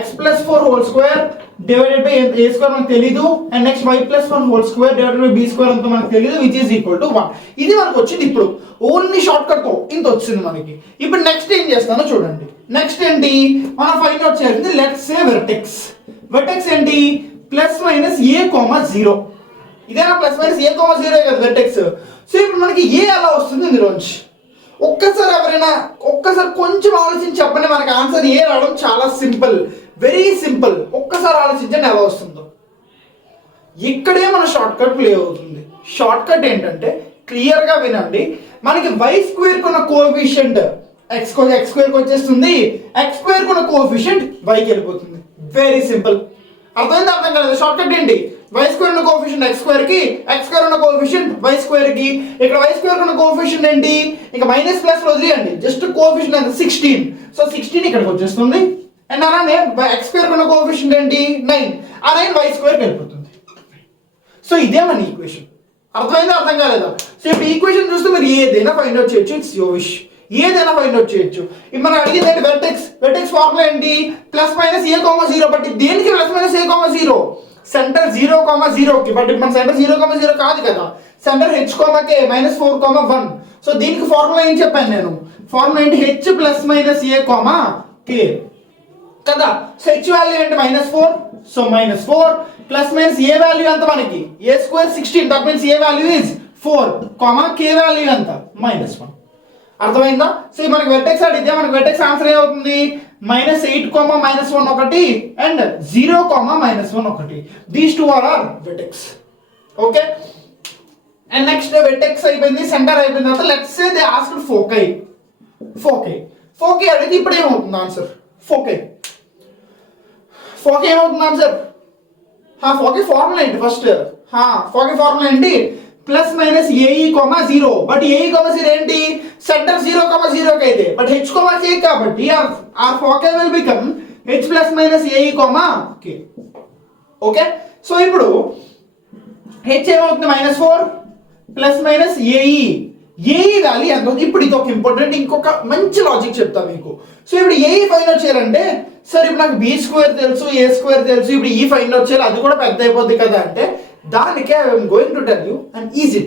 x + 4 whole square divided by a² మనకు తెలీదు and next y + 1 whole square divided by b² అంతా మనకు తెలీదు విచ్ ఈజ్ ఈక్వల్ టు 1 ఇది మనకు వచ్చింది ఇప్పుడు ఓన్లీ షార్ట్ కట్ తో ఇంత వచ్చింది మనకి ఇప్పుడు నెక్స్ట్ ఏం చేస్తానో చూడండి నెక్స్ట్ ఏంటి మనం ఫైండ్ అవుట్ చేయాల్సింది లెట్స్ సే వెర్టెక్స్ ఏంటి +-a, 0 ఇదేనా +-a, 0 కదా వెర్టెక్స్ సో ఇప్పుడు మనకి ఏ అలా వస్తుంది ఇందులోంచి ఒక్కసారి కొంచెం ఆలోచించి చెప్పండి మనకి ఆన్సర్ ఏ రావడం చాలా సింపుల్ వెరీ సింపుల్ ఒక్కసారి ఆలోచించండి ఎలా వస్తుందో ఇక్కడే మన షార్ట్ కట్ ప్లే అవుతుంది షార్ట్ కట్ ఏంటంటే క్లియర్ గా వినండి మనకి y² కొన్న కోఎఫిషియంట్ x² వచ్చేస్తుంది x² కొన్న కోఎఫిషియంట్ y కి వెళ్ళిపోతుంది వెరీ సింపుల్ అర్థమైంది అర్థం కాలేదు షార్ట్ కట్ ఏంటి y² ఉన్న కోఎఫిషియంట్ x² కి x² ఉన్న కోఎఫిషియంట్ y² కి ఇక్కడ y² ఉన్న కోఎఫిషియంట్ ఏంటి ఇంకా మైనస్ ప్లస్ వదిలేయండి జస్ట్ కోఎఫిషియంట్ ఎంత 16 సో 16 ఇక్కడికి వచ్చేస్తుంది అండ్ అలానే x² ఉన్న కోఎఫిషియంట్ ఏంటి 9 ఆ 9 y స్క్వేర్కి వెళ్ళిపోతుంది. సో ఇదే మన ఈక్వేషన్. అర్థమైందా అర్థం కాలేదా? సో ఇప్పుడు ఈక్వేషన్ చూస్తే మీరు ఏదైనా ఫైండ్ అవుట్ చేయొచ్చు. It's your wish. ఏదైనా ఫైండ్ అవుట్ చేయొచ్చు. ఇప్పుడు మనం అడిగింది ఏంటి? వెర్టెక్స్ ఫార్ములా ఏంటి? Plus minus a, 0. బట్ దేనికి ప్లస్ మైనస్ a, 0? సెంటర్ 0, 0కి. బట్ ఇప్పుడు మన సెంటర్ 0, 0 కాదు కదా. Centre h, k -4, 1. సో దీనికి ఫార్ములా ఏం చెప్పాను నేను? ఫార్ములా ఏంటి? h plus minus a, k కదా. సో h వాల్యూ ఏంటి? -4. So -4 plus minus a value ఎంత మనకి? a square 16. That means a value is 4, k value ఎంత? -1. అర్థమైందా? సో మనకి వెర్టెక్స్ అడిగితే మనకి వెర్టెక్స్ ఆన్సర్ ఏమవుతుంది? -8, -1 ఒకటి అండ్ 0, -1 ఒకటి. These two are vertex. Okay. And next vertex అయిపోయింది, సెంటర్ అయిపోయిన తర్వాత let's say they asked foci అడిగితే ఇప్పుడు ఏమవుతుంది ఆన్సర్? ఫోకై ఏమవుతుంది ఆన్సర్? ఫోకై ఫార్ములా ఏంటి ఫస్ట్? ఫోకై ఫార్ములా ఏంటి? Plus minus a e, 0. But a e, 0 ఏంటి? సెంటర్ 0, 0కి అయితే. బట్ h, k కాబట్టి are foci will become h plus minus a e, k. Okay. So ఇప్పుడు h ఏమవుతుంది? -4 ప్లస్ మైనస్ ఏఈ వాల్యూ ఎంత? ఇప్పుడు ఇది ఒక ఇంపార్టెంట్, ఇంకొక మంచి లాజిక్ చెప్తా మీకు. సో ఇప్పుడు ఏఈ ఫైండ్ అవుట్ చేయాలంటే, సార్ ఇప్పుడు నాకు b స్క్వేర్ తెలుసు, a స్క్వేర్ తెలుసు, ఇప్పుడు ఈ ఫైండ్ అవుట్ చేయాలి, అది కూడా పెద్ద అయిపోద్ది కదా అంటే, దానికే I'm going to tell you and easy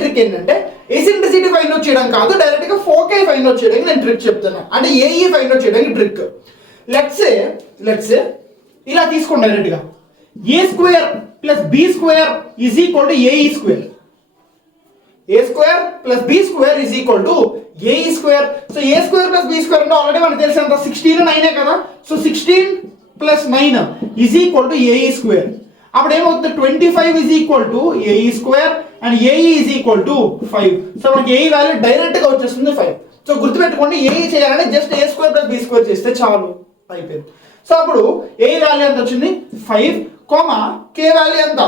trick ఏంటంటే, ఎసెంట్రిసిటీ ఫైండ్ అవుట్ చేయడం కాదు, డైరెక్ట్ గా ఫోకై ఫైండ్ అవుట్ చేయడానికి నేను ట్రిక్ చెప్తాను. అంటే ఏఈ ఫైండ్ అవుట్ చేయడానికి ట్రిక్. లెట్స్ సే ఇలా తీసుకోండి డైరెక్ట్ గా. a square plus b square is equal to AE square. a square plus b square is equal to AE square. So a square plus b square అంటే already మనకు తెలిసి ఎంత? 16, 9 కదా. So 16 plus 9 is equal to AE square. అప్పుడు ఏమవుతుంది? 25 is equal to AE square and AE is equal to 5. So మనకి AE value direct గా వచ్చేస్తుంది 5. సో గుర్తుపెట్టుకోండి, ఏఈ చేయాలంటే just a square plus b square చేస్తే చాలు, అయిపోయింది. సో అప్పుడు ఏఈ వాల్యూ ఎంత వచ్చింది? 5, k వాల్యూ ఎంత?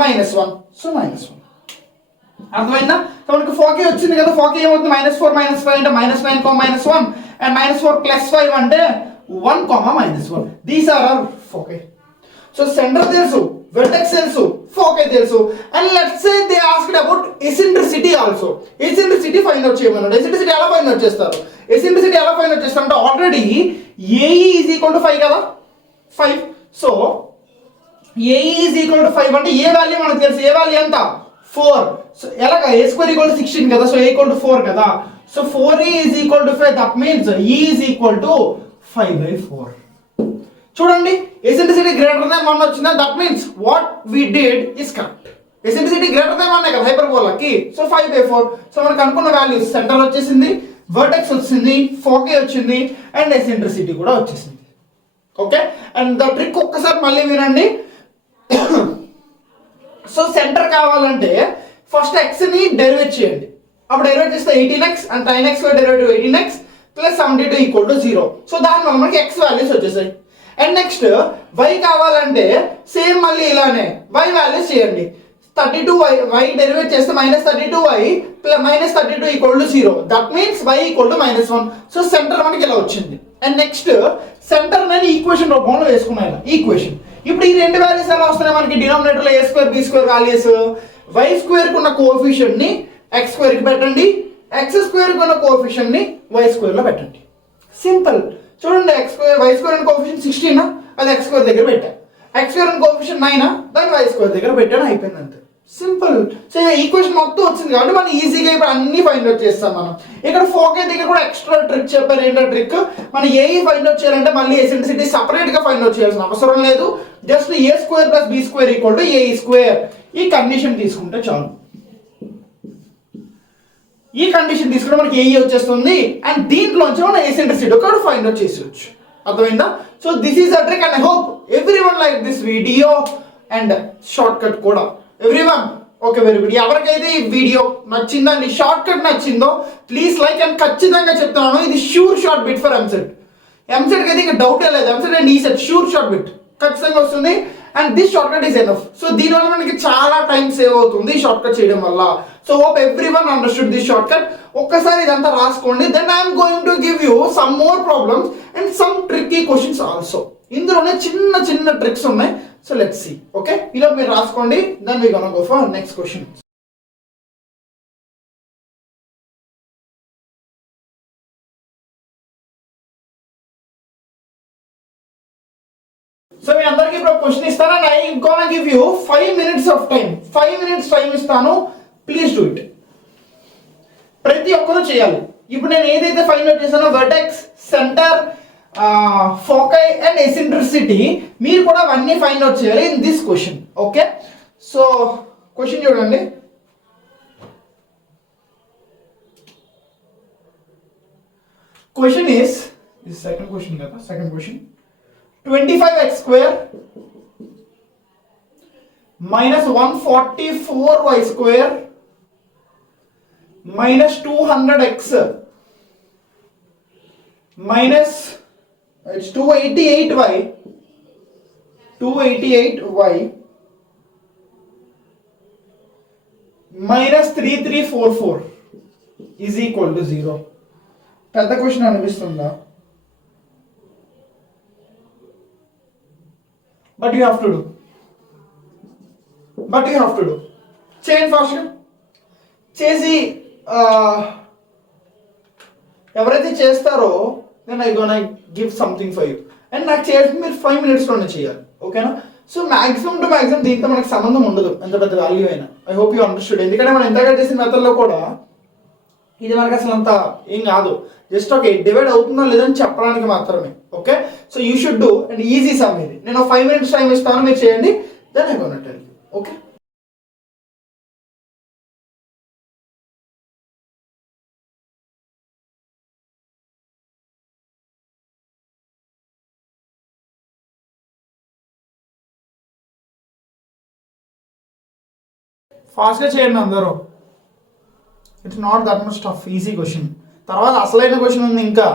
-1. సో -1. అర్థమైందా? సో మనకి ఫోకై వచ్చింది కదా. ఫోకై ఏమవుతుంది? -4 -5 అంటే -9, -1 అండ్ -4 ప్లస్ 5 అంటే 1, -1. These are our foci. So centre తెలుసు, వెర్టెక్స్ తెలుసు, ఫోకై తెలుసు. And let's say they asked about eccentricity also. Eccentricity find out చేయమన్నాడు. ఎసెంట్రిసిటీ ఎలా ఫైండ్ అవుట్ చేస్తారు? అంటే already a e is equal to 5 కదా. 5. So a e is equal to 5 అంటే ఏ value మనకు తెలుసు. ఏ వాల్యూ ఎంత? 4. సో ఎలాగా? a స్క్వేర్ ఈక్వల్ టు 16 కదా. సో a ఈక్వల్ టు 4 కదా. So 4e is equal to 5. That means e is equal to 5/4. చూడండి, eccentricity greater than 1 వచ్చిందా? That means what we did is correct. Eccentricity greater than 1 కదా హైపర్బోలాకి. So 5/4. So మనకు అనుకున్న values, centre వచ్చేసింది, vertex వచ్చింది, foci వచ్చింది అండ్ ఎసెంట్రిసిటీ కూడా వచ్చేసింది. ఓకే. అండ్ ద ట్రిక్ ఒక్కసారి మళ్ళీ వినండి. సో సెంటర్ కావాలంటే ఫస్ట్ x ని డెరివేట్ చేయండి. అప్పుడు డెరివేట్ చేస్తే 18x and sin x derivative 18x plus 72 equal to 0. So దానివల్ల మనకి x వాల్యూస్ వచ్చేసాయి. అండ్ నెక్స్ట్ y కావాలంటే సేమ్ మళ్ళీ ఇలానే y వాల్యూస్ చేయండి. 32y డెరివేట్ చేస్తే -32y -32 equal to 0. That means y equal to -1. So centre మనకి ఇలా వచ్చింది. అండ్ నెక్స్ట్ సెంటర్ నేను ఈక్వేషన్ రూపంలో వేసుకున్నాను. ఈక్వేషన్ ఇప్పుడు ఈ రెండు వాల్యూస్ ఎలా వస్తున్నాయి మనకి? డినామినేటర్ లో a square b square values. y square కున్న కోఎఫిషియంట్ ని x స్క్వేర్ కి పెట్టండి, x స్క్వేర్ కున్న కోఎఫిషియంట్ ని y స్క్వేర్ లో పెట్టండి. సింపుల్. చూడండి, x స్క్వేర్ y స్క్వేర్ అనే కోఎఫిషియంట్ 16 అది x స్క్వేర్ దగ్గర పెట్టా. x స్క్వేర్ అనే కోఎఫిషియంట్ 9 దాన్ని y స్క్వేర్ దగ్గర పెట్టాను, అయిపోయింది అంతే. సింపుల్. సో ఈక్వేషన్ మొత్తం వచ్చింది కాబట్టి మనం ఈజీగా ఇప్పుడు అన్ని ఫైండ్ అవుట్ చేస్తాం. మనం ఇక్కడ ఫోకై దగ్గర కూడా ఎక్స్ట్రా ట్రిక్ చెప్పారు. ఏంటో ట్రిక్? మనం ఏఈ ఫైండ్ అవుట్ చేయాలంటే మళ్ళీ ఎసెంట్రిసిటీ సపరేట్ గా ఫైండ్ అవుట్ చేయాల్సిన అవసరం లేదు. Just a square plus b square equal to AE square. ఈ కండిషన్ తీసుకుంటే చాలు. ఈ కండిషన్ తీసుకుంటే మనకి ఏఈ వచ్చేస్తుంది. అండ్ దీంట్లోంచి మనం ఎసెంట్రిసిటీ కూడా ఫైండ్ అవుట్ చేసేయచ్చు. అర్థమైందా? So this is a trick and I hope everyone like this video and short cut కూడా. Everyone okay, very good. ఎవరికైతే ఈ వీడియో నచ్చిందో అండ్ షార్ట్ కట్ నచ్చిందో ప్లీజ్ లైక్. అండ్ ఖచ్చితంగా చెప్తున్నాను, ఇది sure short bit for EAMCET అయితే ఇంకా డౌటే లేదు. EAMCET and ECET sure short bit ఖచ్చితంగా వస్తుంది. And this short cut is enough. So దీనివల్ల మనకి చాలా టైం సేవ్ అవుతుంది షార్ట్ కట్ చేయడం వల్ల. So hope everyone understood this short cut. ఒక్కసారి ఇదంతా రాసుకోండి. Then I'm going to give you some more problems and some tricky questions also. ఇందులోనే చిన్న చిన్న ట్రిక్స్ ఉన్నాయి, సో లెట్స్ సీ. ఓకే, ఇలా మీరు రాసుకోండి. Then we gonna go for next question. So మీ అందరికి ఇప్పుడు క్వశ్చన్ ఇస్తాను and I gonna give you 5 minutes of time. 5 minutes time ఇస్తాను, ప్లీజ్ డూ ఇట్. ప్రతి ఒక్కరూ చేయాలి. ఇప్పుడు నేను ఏదైతే ఫైండ్ అవుట్ చేశానో vertex, center, foci and eccentricity, మీరు కూడా అవన్నీ ఫైండ్ అవుట్ చేయాలి in this question. Okay, so question చూడండి. క్వశ్చన్ ఈస్ సెకండ్ క్వశ్చన్ కదా, second question 25x square minus 144y square minus 200x minus it's 288y minus 3344 is equal to 0. పెద్ద question అనిపిస్తుందా? But you have to do. చేయండి ఫాస్ట్గా చేసి ఎవరైతే చేస్తారో then I gonna give something for you. And నాకు చేసి మీరు 5 minutesలోనే చేయాలి. ఓకేనా? సో మ్యాక్సిమం టు మ్యాక్సిమం దీంతో మనకు సంబంధం ఉండదు, ఎంత పెద్ద వాల్యూ అయినా. I hope you understood. ఎందుకంటే మనం ఎంతగా చేసిన మెథడ్లో కూడా ఇది మనకు అసలు అంత ఏం కాదు, జస్ట్ ఓకే డివైడ్ అవుతుందో లేదని చెప్పడానికి మాత్రమే. Okay, so you should do. And easy sum ఇది. నేను 5 minutes టైం ఇస్తాను, మీరు చేయండి. Then I gonna tell you. Okay, ఫాస్ట్గా చేయండి అందరూ. It's not that much tough, easy question. తర్వాత అసలైన క్వశ్చన్ ఉంది ఇంకా.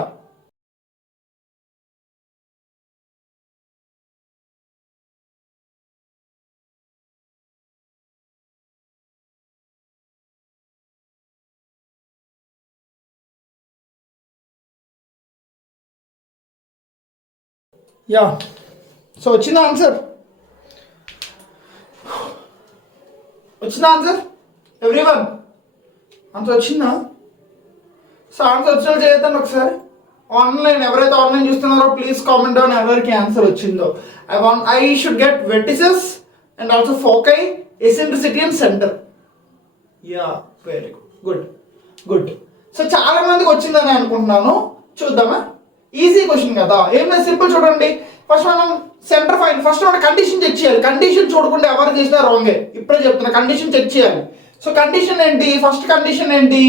యా, సో వచ్చిందా ఆన్సర్? ఎవ్రీవన్ ఆన్సర్ వచ్చిందా? సో ఆన్సర్ వచ్చినా చేయొద్దండి ఒకసారి. ఆన్లైన్ ఎవరైతే ఆన్లైన్ చూస్తున్నారో ప్లీజ్ కామెంట్ డౌన్ ఎవరికి ఆన్సర్ వచ్చిందో. I should get vertices and also foci, eccentricity and centre. Yeah, very good. So చాలా మందికి వచ్చిందని అనుకుంటున్నాను. చూద్దామా? ఈజీ క్వశ్చన్ కదా, ఏం లేదు, సింపుల్. చూడండి, ఫస్ట్ మనం సెంటర్ ఫైండ్. ఫస్ట్ మనం కండిషన్ చెక్ చేయాలి. కండిషన్ చూడకుండా ఎవరు చేసినా రాంగే. ఇప్పుడే చెప్తున్నా, కండిషన్ చెక్ చేయాలి. సో కండిషన్ ఏంటి? ఫస్ట్ కండిషన్ ఏంటి?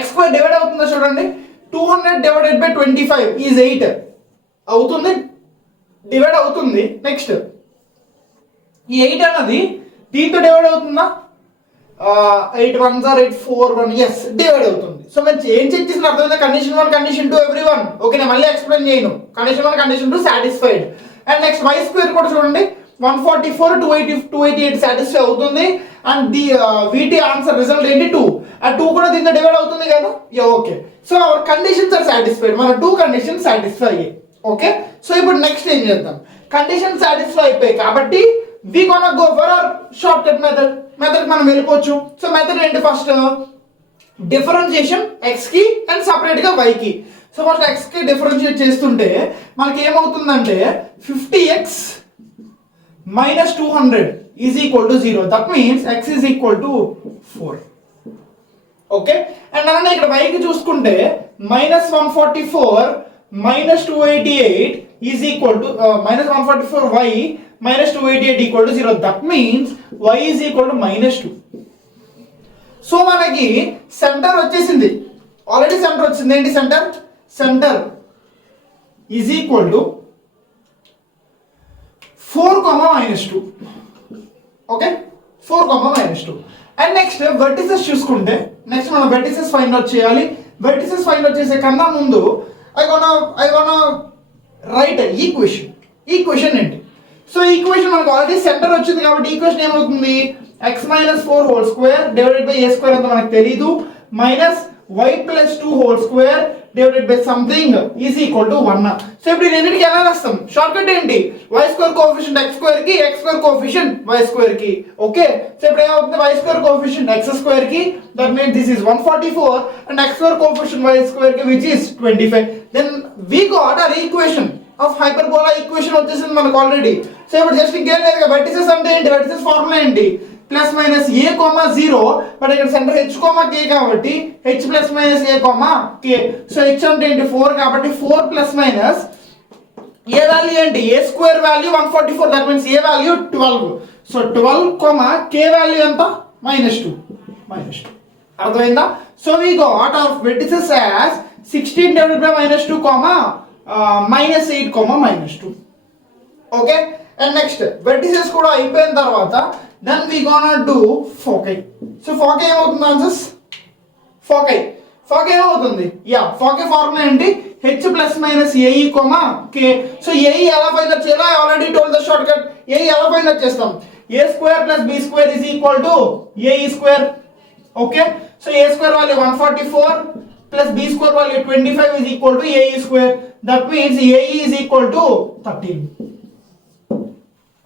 x స్క్వేర్ డివైడ్ అవుతుందో చూడండి. 200 divided by 25 ఈజ్ 8 అవుతుంది, డివైడ్ అవుతుంది. నెక్స్ట్ ఈ 8 అన్నది దీంతో డివైడ్ అవుతుందా? 8 1s are 8 4 1, ఎస్ డివైడ్ అవుతుంది. సో మనం ఏం చెక్ చేసిన అర్థమైందా? Condition 1 condition 2 everyone. ఓకే, నేను మళ్ళీ ఎక్స్ప్లెయిన్ చేయను. Condition 1 condition 2 satisfied. And next y square కూడా చూడండి. 144 288 సాటిస్ఫై అవుతుంది. అండ్ ది వీటి ఆన్సర్ రిజల్ట్ ఏంటి? 2. ఆ 2 కూడా దీంతో డివైడ్ అవుతుంది కదా. Okay, so our conditions are satisfied. మన 2 కండిషన్స్ సాటిస్ఫై అయ్యాయి. ఓకే, సో ఇప్పుడు నెక్స్ట్ ఏం చేద్దాం? కండిషన్ సాటిస్ఫై అయిపోయాయి కాబట్టి we gonna go for our short cut method మనం వెళ్ళిపోవచ్చు. సో మెథడ్ ఏంటి? ఫస్ట్ డిఫరెన్షియేషన్ x కి అండ్ సపరేట్ గా y కి. సో ఫస్ట్ x కి డిఫరెన్షియేట్ చేస్తుంటే మనకి ఏమవుతుందంటే 50x minus 200 is equal to 0. That means x is equal to 4. Okay, and అలానే ఇక్కడ y కి చూసుకుంటే minus 144 minus 288 is equal to minus 144y minus 288 equal to 0. That means y is equal to minus 2. So మనకి centre వచ్చేసింది, already centre వచ్చింది. ఏంటి centre? Centre is equal to 4, -2. Okay, 4, -2. And next vertices చూసుకుంటే next మనం vertices find out చేయాలి. Vertices find out చేసే కన్నా ముందు ఐ గోనా రైట్ ఈక్వేషన్ ఏంటి? సో ఈక్వేషన్ మనకు ఆల్రెడీ సెంటర్ వచ్చింది కాబట్టి ఈక్వేషన్ ఏమవుతుంది? x - 4 whole square divided by a square అంత మనకు తెలీదు, minus y + 2 whole square divided by something is equal to 1. So ఇప్పుడు ఈ రెండింటికి ఎలా రాస్తాం? షార్ట్ కట్ ఏంటి? y square coefficient x square కి x square coefficient y square కి. ఓకే, సో ఇప్పుడు ఏమవుతుంది? y square coefficient x square కి, that means this is 144 and x square coefficient y square కి which is 25. Then we got our equation of hyperbola equation వచ్చేసింది మనకు already. So ఇప్పుడు just ఇంకేం లేదు కదా, వెర్టిసెస్ అంటే ఏంటి? వెర్టిసెస్ ఫార్ములా ఏంటి? ప్లస్ మైనస్ a, 0, బట్ ఇక్కడ సెంటర్ h, k కాబట్టి h plus minus a, k. So h అంటే ఏంటి? 4 కాబట్టి 4 ప్లస్ మైనస్ a వాల్యూ ఏంటి? a square value 144, that means a value 12. So 12, k value ఎంత? -2. అర్థమైందా? So we got of vertices as 16 divided by -2, -8, -2. Okay, and next vertices కూడా అయిపోయిన తర్వాత then we gonna do foci. So foci ఏమవుతుంది? Answers foci ఏమవుతుంది? Foci formula ఏంటి? h plus minus ae, k. So ae ఎలా find out చేయాలో I already told the short cut. ae ఎలా find out చేస్తాం? a square plus b square is equal to ae square. Okay, so a square value 144 plus b square value 25 is equal to ae square. That means ae is equal to 13.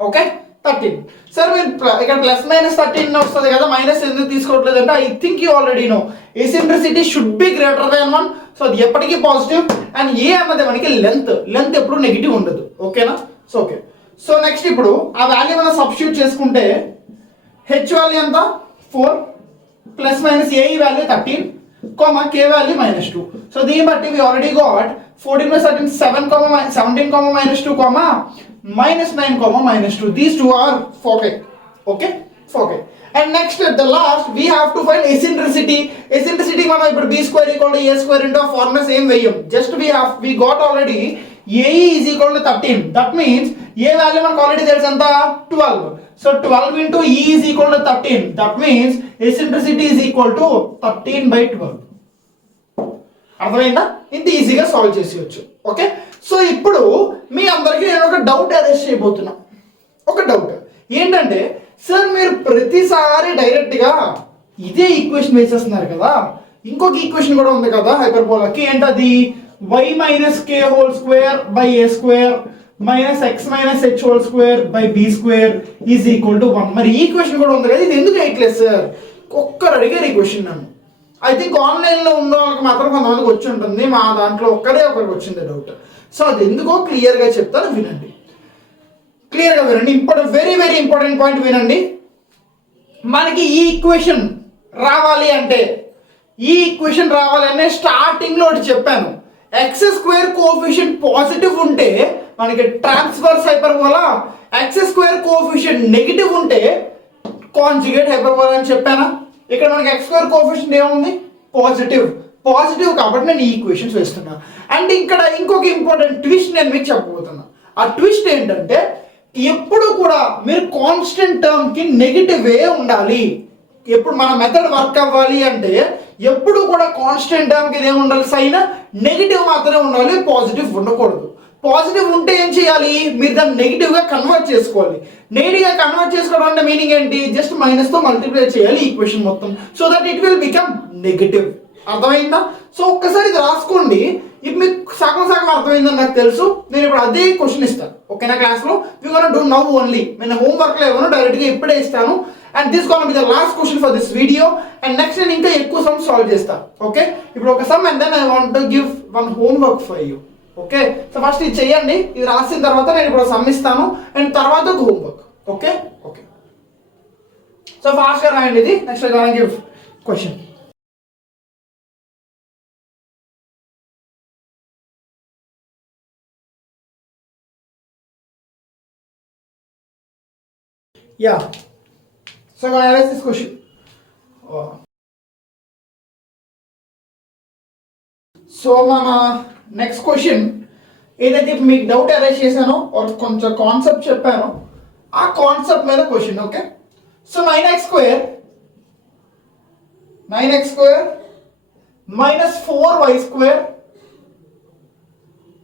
Okay, 13. Sir మీరు ఇక్కడ plus minus 13 వస్తుంది కదా, minus ఎందుకు తీసుకోవట్లేదు అంటే I think you already know eccentricity should be greater than 1. So అది ఎప్పటికీ positive and ఏ అన్నది మనకి లెంత్ ఎప్పుడు నెగిటివ్ ఉండదు. ఓకేనా? సో ఓకే, సో నెక్స్ట్ ఇప్పుడు ఆ వాల్యూ మనం సబ్స్టిట్యూట్ చేసుకుంటే హెచ్ వాల్యూ ఎంత? 4 ప్లస్ మైనస్ ఏ వాల్యూ 13, k వాల్యూ -2. సో దీన్ని బట్టి we already got 14 by 13 7, 17, -2, -9, -2. These two are foci. Okay, foci. And next at the last we have to find eccentricity. Eccentricity మనం ఇప్పుడు b square equal to a square into a formula same వేయం. Just we got already ae is equal to 13. That means a value మనకు already తెలుసు ఎంత? 12. So 12 into e is equal to 13. That means eccentricity is equal to 13 by 12. అర్థమైందా? ఇంత ఈజీగా solve చేసేయచ్చు. Okay, so ఇప్పుడు మీ అందరికీ నేను ఒక డౌట్ అరేంజ్ చేయబోతున్నా. ఒక డౌట్ ఏంటంటే, సార్ మీరు ప్రతిసారి డైరెక్ట్గా ఇదే ఈక్వేషన్ వేసేస్తున్నారు కదా, ఇంకొక ఈక్వేషన్ కూడా ఉంది కదా హైపర్బోలాకి, ఏంటది? y minus k whole square by a square minus x minus h whole square by b square is equal to 1. మరి ఈక్వేషన్ కూడా ఉంది కదా, ఇది ఎందుకు వేయట్లేదు సార్? ఒక్కరు అడిగారు ఈ క్వశ్చన్ నన్ను. ఐ థింక్ ఆన్లైన్లో ఉన్న వాళ్ళకి మాత్రం కొంతమందికి వచ్చి ఉంటుంది, మా దాంట్లో ఒకరికి వచ్చింది డౌట్. సో అది ఎందుకో క్లియర్గా చెప్తాను, వినండి. క్లియర్గా వినండి. వెరీ వెరీ ఇంపార్టెంట్ పాయింట్ వినండి. మనకి ఈ ఈక్వేషన్ రావాలి అంటే స్టార్టింగ్లో ఒకటి చెప్పాను, ఎక్స్ స్క్వేర్ కోఎఫిషియంట్ పాజిటివ్ ఉంటే మనకి transverse hyperbola, X square coefficient negative ఉంటే కాంజుగేట్ హైపర్బోలా అని చెప్పానా? ఇక్కడ మనకి ఎక్స్ స్క్వేర్ కోఎఫిషియంట్ ఏముంది? పాజిటివ్ కాబట్టి నేను ఈ ఈక్వేషన్స్ వేస్తున్నా. అండ్ ఇక్కడ ఇంకొక ఇంపార్టెంట్ ట్విస్ట్ నేను మీకు చెప్పబోతున్నా. ఆ ట్విస్ట్ ఏంటంటే, ఎప్పుడు కూడా మీరు కాన్స్టెంట్ టర్మ్ కి నెగిటివే ఉండాలి. ఎప్పుడు మన మెథడ్ వర్క్ అవ్వాలి అంటే ఎప్పుడు కూడా కాన్స్టెంట్ టర్మ్ కి ఏమి ఉండాలి? సైన్ నెగిటివ్ మాత్రమే ఉండాలి, పాజిటివ్ ఉండకూడదు. పాజిటివ్ ఉంటే ఏం చేయాలి? మీరు దాన్ని నెగిటివ్గా కన్వర్ట్ చేసుకోవాలి. నెగిటివ్గా కన్వర్ట్ చేసుకోవడం అంటే మీనింగ్ ఏంటి? జస్ట్ మైనస్తో మల్టిప్లై చేయాలి ఈక్వేషన్ మొత్తం, so that it will become negative. అర్థమైందా? సో ఒక్కసారి ఇది రాసుకోండి. ఇప్పుడు మీకు సగం అర్థమైందని నాకు తెలుసు. నేను ఇప్పుడు అదే క్వశ్చన్ ఇస్తాను, ఓకేనా? క్లాస్లో you gonna do now only. నేను హోంవర్క్లో ఏమో డైరెక్ట్గా ఇప్పుడే ఇస్తాను. And this gonna be the last question for this video. And next నేను ఇంకా ఎక్కువ సమ్ సాల్వ్ చేస్తాను. ఓకే, ఇప్పుడు ఒక sum and then I want to give one homework for you. Okay, so first ఇది చెయ్యండి. ఇది రాసిన తర్వాత నేను ఇప్పుడు సమ్ ఇస్తాను అండ్ తర్వాత ఒక హోంవర్క్. ఓకే, సో ఫాస్ట్గా రాయండి ఇది. Next I gonna give question. Yeah, so I'm gonna ask this question. So మన నెక్స్ట్ క్వశ్చన్ ఏదైతే మీకు డౌట్ అరేంజ్ చేశానో కొంచెం కాన్సెప్ట్ చెప్పానో ఆ కాన్సెప్ట్ మీద question. Okay, so 9x square minus 4y square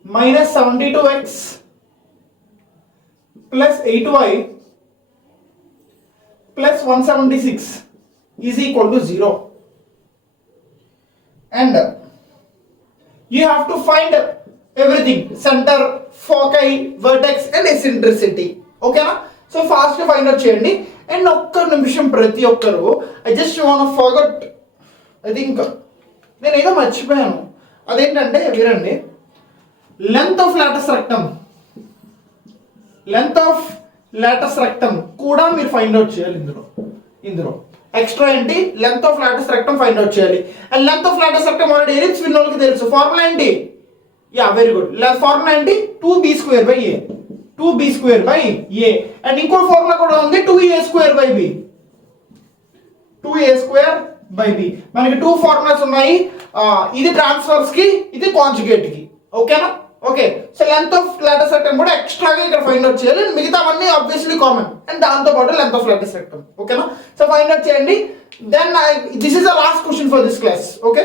minus 72x plus 8y plus 176 is equal to 0. And you have to find everything, center, foci, vertex and eccentricity. ఓకేనా? So fast find out చేయండి. అండ్ ఒక్క నిమిషం ప్రతి ఒక్కరు, I just want forgot, I think నేను ఏదో మర్చిపోయాను. అదేంటంటే వినండి, length of latus rectum, length of latus rectum కూడా మీరు ఫైండ్ అవుట్ చేయాలి. ఇందులో ఎక్స్ట్రా ఏంటి, length of latus rectum find out చేయాలి. And length of latus rectum already ఎరిక్స్ విన్నోళ్ళకి తెలుసు. ఫార్ములా ఏంటి? Yeah, very good. ఫార్ములా ఏంటి? 2b²/a, 2b²/a. అండ్ ఇంకో ఫార్ములా కూడా ఉంది, 2a²/b, 2a²/b. మనకి 2 ఫార్ములాస్ ఉన్నాయి. ఇది ట్రాన్స్ఫర్స్ కి, ఇది కాంజుగేట్ కి. ఓకేనా? Okay. So length of latus rectum కూడా ఎక్స్ట్రాగా ఇక్కడ ఫైండ్ అవుట్ చేయాలి. మిగతావన్నీ ఆబ్వియస్లీ కామన్. అండ్ దాంతో పాటు లెంత్ ఆఫ్ లాటస్ రెక్టమ్. ఓకేనా? సో ఫైండ్ అవుట్ చేయండి. Then this is the last question for this class. Okay.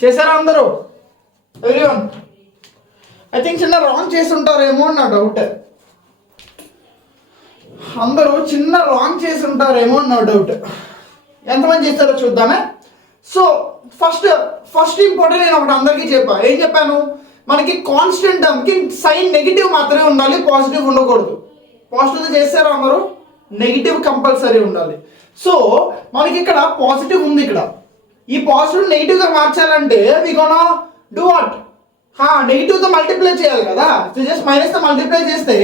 చేశారా అందరూ? ఎవ్రీవన్? ఐ థింక్ చిన్న రాంగ్ చేసి ఉంటారేమో నా డౌట్. అందరూ చిన్న రాంగ్ చేసి ఉంటారేమో నా డౌట్. ఎంతమంది చేస్తారో చూద్దామే. సో ఫస్ట్ ఇంపార్టెంట్ నేను ఒకటి అందరికీ ఏం చెప్పాను, మనకి కాన్స్టెంట్ టర్మ్కి సైన్ నెగిటివ్ మాత్రమే ఉండాలి, పాజిటివ్ ఉండకూడదు. పాజిటివ్ చేస్తారా అందరూ? నెగిటివ్ కంపల్సరీ ఉండాలి. సో మనకి ఇక్కడ పాజిటివ్ ఉంది. ఇక్కడ ఈ పాజిటివ్ నెగిటివ్ గా మార్చాలంటే వి గోనా డూ వాట్? నెగిటివ్ తో మల్టిప్లై చేయాలి కదా. సో జస్ట్ మైనస్ తో మల్టిప్లై చేస్తే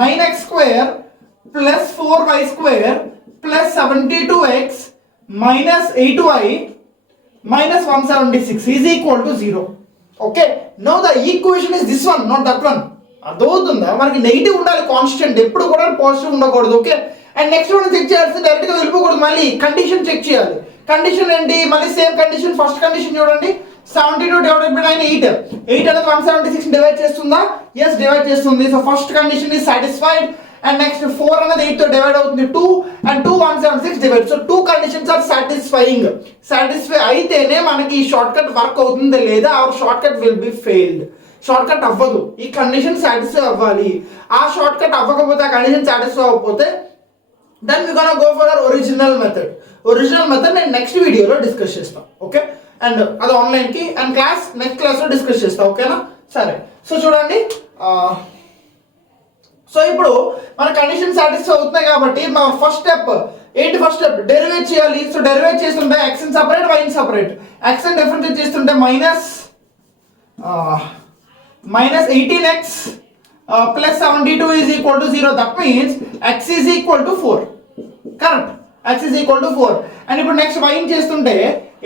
9x² plus 4y² plus 72x minus 8y minus 176 is equal to 0. Okay, know the equation is this one, not that one. అర్థమవుతుందా? మనకి negative ఉండాలి constant, ఎప్పుడు కూడా పాజిటివ్ ఉండకూడదు. ఓకే. అండ్ నెక్స్ట్ మనం check చేయాల్సింది, డైరెక్ట్ గా వెళ్ళిపోకూడదు, మళ్ళీ కండిషన్ చెక్ చేయాలి. కండిషన్ ఏంటి? మళ్ళీ సేమ్ కండిషన్. ఫస్ట్ కండిషన్ చూడండి, 72 డివైడెడ్ బై 9 8. 8 అనేది 176 డివైడ్ చేస్తుందా? ఎస్, డివైడ్ చేస్తుంది. So first condition is satisfied. And next 4 అనేది 8 తో డివైడ్ అవుతుంది 2, and 2 176 divide. So 2 conditions are satisfying. Satisfy అయితేనే మనకి ఈ షార్ట్ కట్ వర్క్ అవుతుంది, లేదా our short cut will be failed. Short cut అవ్వదు, ఈ కండిషన్ సాటిస్ఫై అవ్వాలి. ఆ షార్ట్ కట్ అవ్వకపోతే, ఆ కండిషన్ సాటిస్ఫై అవ్వకపోతే, then we gonna go for our original method. Original method నేను నెక్స్ట్ వీడియోలో డిస్కస్ చేస్తాను. ఓకే. అండ్ అది ఆన్లైన్ కి, అండ్ క్లాస్ నెక్స్ట్ క్లాస్లో డిస్కస్ చేస్తాను. ఓకేనా? సరే. సో చూడండి, సో ఇప్పుడు మన కండిషన్ సాటిస్ఫై అవుతున్నాయి కాబట్టి మన ఫస్ట్ స్టెప్ ఏంటి? ఫస్ట్ స్టెప్ డెరివేట్ చేయాలి. సో డెరివేట్ చేస్తుంటే x ని సపరేట్, y ని సపరేట్. x ని డిఫరెన్షియేట్ చేస్తుంటే minus 18x plus 72 is equal to 0. That means x is equal to 4. Correct, x is equal to 4. And ఇప్పుడు నెక్స్ట్ y ని చేస్తుంటే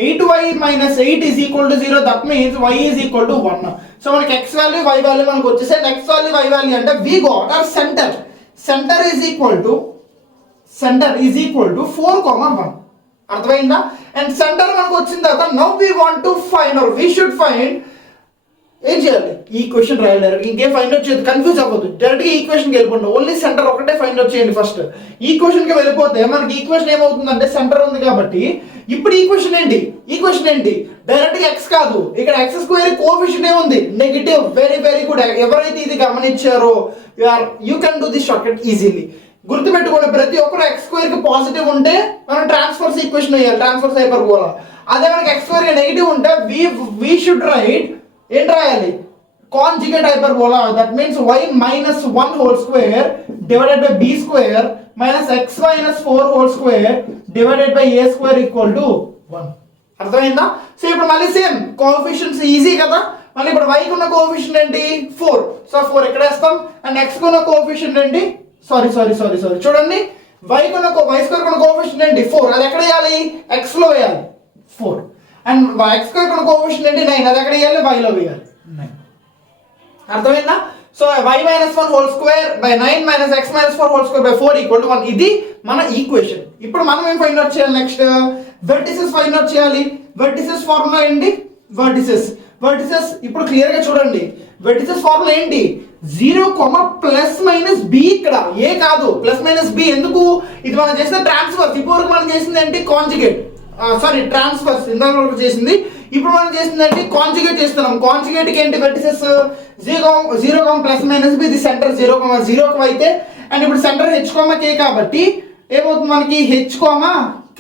8y minus 8 is equal to 0. That means y is equal to 1. So మనకి x value y value మనకు వచ్చేసే, x value y value అంటే we got our centre. Centre is equal to 4,1. అర్థమైందా? And centre మనకు వచ్చిన తర్వాత now we want to find, or we should find, ఏం చేయాలి? ఈ క్వశ్చన్ రాయాలి డైరెక్ట్. ఇంకేం ఫైండ్ అవుట్ చేయదు, కన్ఫ్యూజ్ అవ్వద్దు. డైరెక్ట్గా ఈక్వేషన్కి వెళ్ళిపోండి. ఓన్లీ సెంటర్ ఒకటే ఫైండ్ అవుట్ చేయండి ఫస్ట్. ఈక్వేషన్కి వెళ్ళిపోతే మనకి ఈక్వేషన్ ఏమవుతుందంటే, సెంటర్ ఉంది కాబట్టి ఇప్పుడు ఈక్వేషన్ ఏంటి? డైరెక్ట్గా x కాదు, ఇక్కడ x² కోఎఫిషియంట్ ఏముంది? నెగిటివ్. Very very good. ఎవరైతే ఇది గమనించారో you can do this short cut easily. గుర్తుపెట్టుకోండి, ప్రతి ఒక్కరు x² కి పాజిటివ్ ఉంటే మనం ట్రాన్స్ఫర్స్ ఈక్వేషన్ వేయాలి, ట్రాన్స్ఫర్స్ హైపర్బోలా. అదే మనకి x² కి నెగిటివ్ ఉంటే వి షుడ్ రైట్, ఏం రాయాలి? Conjugate hyperbola. That means y minus 1 whole square divided by b square minus x minus 4 whole square divided by a square equal to 1. అర్థమైందా? So ఇప్పుడు మళ్ళీ same coefficients easy కదా. మళ్ళీ ఇప్పుడు y కున్న coefficient ఏంటి? 4. సో 4 ఇక్కడ వేస్తాం. అండ్ x కున్న కోఎఫిషియెంట్ ఏంటి? సారీ చూడండి, y స్క్వేర్ కున్న కోఎఫిషియెంట్ ఏంటి? 4. అది ఎక్కడ వేయాలి? x లో వేయాలి 4. అండ్ x స్క్వేర్ కున్న కోఎఫిషియెంట్ ఏంటి? 9. అది ఎక్కడ వేయాలి? y లో వేయాలి 9. అర్థమైందా? So y minus 1 whole square by 9 minus x minus 4 whole square by 4 equal to 1. ఇది మన ఈక్వేషన్. ఇప్పుడు మనం ఏం ఫైండ్ అవుట్ చేయాలి? నెక్స్ట్ వెర్టిసెస్ ఫైండ్ అవుట్ చేయాలి. వెర్టిసెస్ ఫార్ములా ఏంటి? వెర్టిసెస్ వెర్టిసెస్ ఇప్పుడు క్లియర్ గా చూడండి. వెర్టిసెస్ ఫార్ములా ఏంటి? 0, ప్లస్ మైనస్ బి. ఇక్కడ ఏ కాదు, ప్లస్ మైనస్ బి. ఎందుకు? ఇది మనం చేసిన ట్రాన్స్ఫర్స్. ఇప్పటివరకు మనం చేసింది ఏంటి? కాంజుగేట్. సారీ, ట్రాన్స్ఫర్స్ ఇందాక వరకు చేసింది. ఇప్పుడు మనం చేసింది ఏంటి? కాంజుగేట్ చేస్తున్నాం. కాంజుగేట్ కి ఏంటి? Vertices 0, plus minus B. ఇది సెంటర్ 0, అయితే అండ్ ఇప్పుడు సెంటర్ హెచ్ కే కాబట్టి ఏమవుతుంది మనకి? H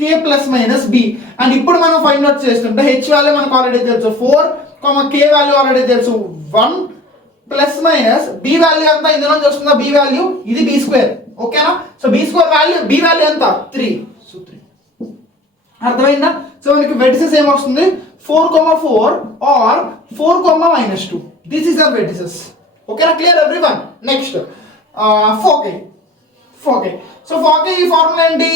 K plus minus B. And ఇప్పుడు మనం ఫైండ్ అవుట్ చేస్తుంటే హెచ్ వాల్యూ మనకు ఆల్రెడీ తెలుసు 4, కే వాల్యూ ఆల్రెడీ తెలుసు 1, ప్లస్ మైనస్ బి వాల్యూ ఎంత ఇందులో వస్తుందా? బి వాల్యూ ఇది బి స్క్వేర్. ఓకేనా? So B square value, B value ఎంత? 3. సో 3 అర్థమైందా? సో మనకి వెర్టిసెస్ ఏమొస్తుంది? 4, or 4, -2. This is our vertices. ఓకేనా? Clear everyone? Next foci. So foci ఈ ఫార్ములా ఏంటి?